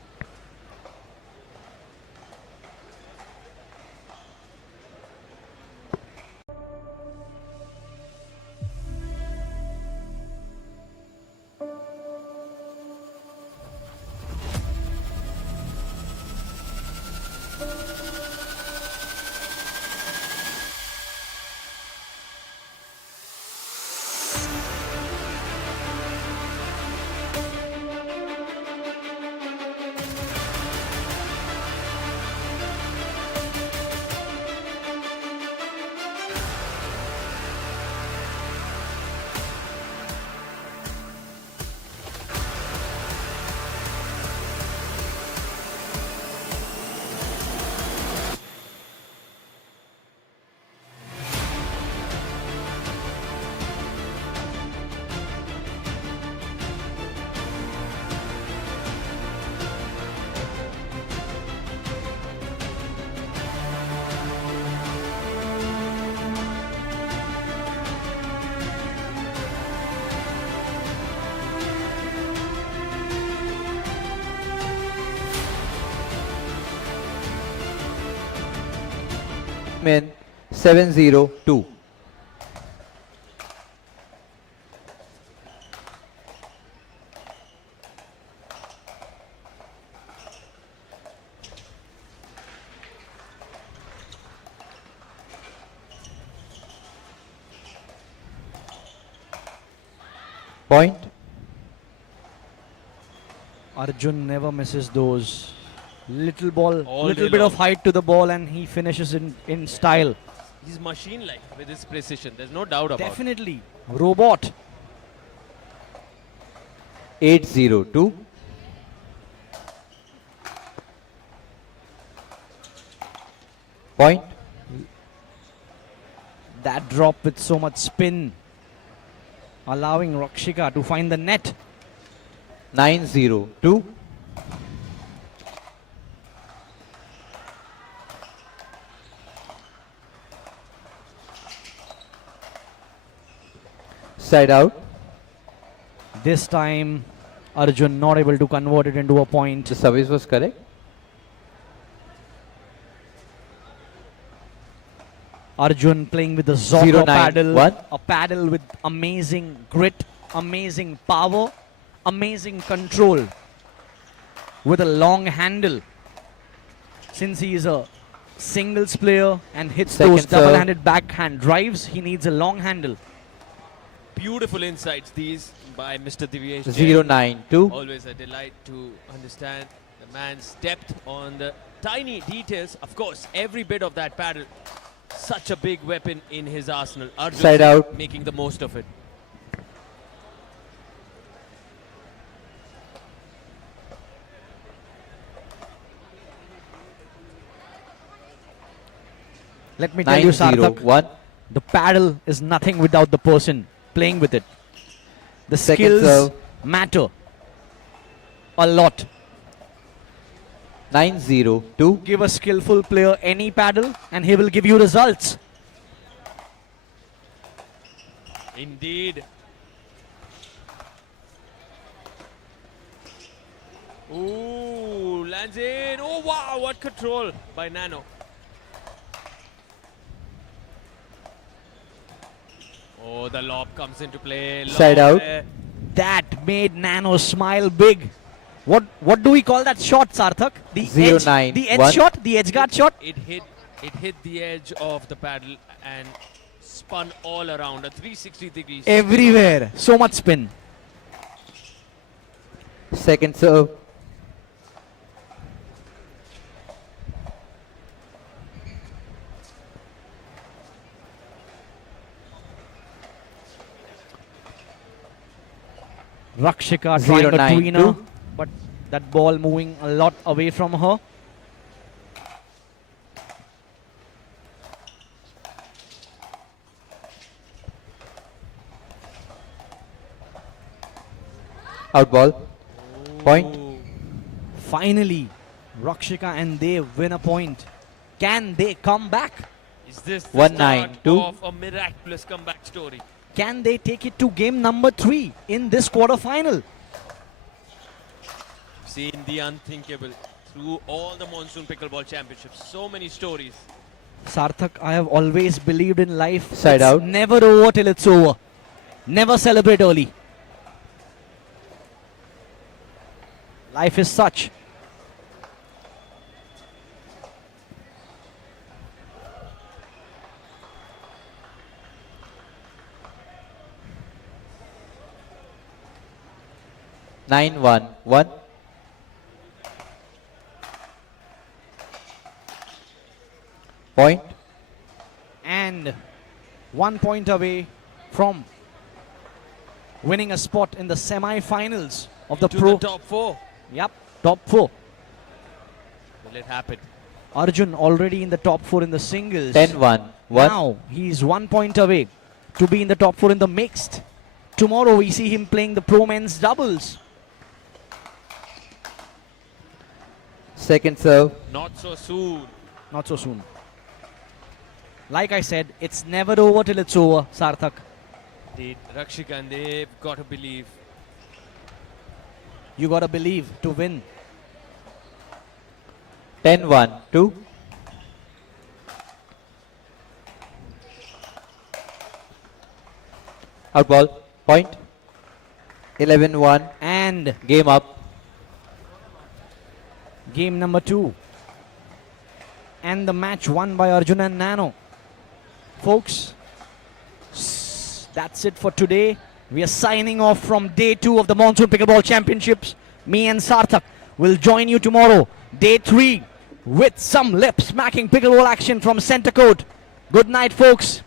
Men 7-0-2. Point. Arjun never misses those. Little ball, All little day bit of long. height to the ball, and he finishes in style. He's machine-like with his precision. There's no doubt about it. Definitely. Robot. 8-0-2. Point. That drop with so much spin, allowing Rakshika to find the net. 9-0-2. Side out. This time, Arjun not able to convert it into a point. The service was correct. Arjun playing with the Zorro 0-9-1. paddle, a paddle with amazing grit, amazing power, amazing control, with a long handle. Since he is a singles player and hits Second those serve. double-handed backhand drives, he needs a long handle. Beautiful insights these by Mr. Divyesh. 0-9-2. Always a delight to understand the man's depth on the tiny details. Of course, every bit of that paddle, such a big weapon in his arsenal. Arjun Side out. making the most of it. Let me tell you, 9-0, Sarthak, 1. the paddle is nothing without the person playing with it. The Second skills serve. matter a lot. 9-0, 2. Give a skillful player any paddle and he will give you results. Indeed. Ooh, lands in. Oh, wow, what control by Nano. Oh, the lob comes into play. Lob Side out. there. That made Nano smile big. What do we call that shot, Sarthak? The 0-9, edge, the edge 1. shot, the edge guard shot. It hit the edge of the paddle and spun all around a 360 degrees. Everywhere, so much spin. Second serve. Rakshika trying a 0-9, tweener, 2. but that ball moving a lot away from her. Out ball. Point. Ooh. Finally, Rakshika and Dev win a point. Can they come back? Is this the 1-9, start 2. of a miraculous comeback story? Can they take it to game number 3 in this quarter-final? Seen the unthinkable through all the Monsoon Pickleball Championships. So many stories. Sarthak, I have always believed in life. Side It's out. never over till it's over. Never celebrate early. Life is such. Nine one one. Point. And 1 point away from winning a spot in the semi-finals of the To Pro. the top 4. Yep, top 4. Will it happen? Arjun already in the top 4 in the singles. 10-1. 1. Now he's 1 point away to be in the top 4 in the mixed. Tomorrow we see him playing the pro men's doubles. Second serve. Not so soon. Not so soon. Like I said, it's never over till it's over, Sarthak. Indeed, Rakshika, and they've got to believe. You gotta believe to win. 10-1. 2. Out ball. Point. 11-1. And Game up. game number 2. And the match won by Arjun and Nano. Folks, that's it for today. We are signing off from day 2 of the Monsoon Pickleball Championships. Me and Sarthak will join you tomorrow, day 3, with some lip smacking pickleball action from Center Court. Good night, folks.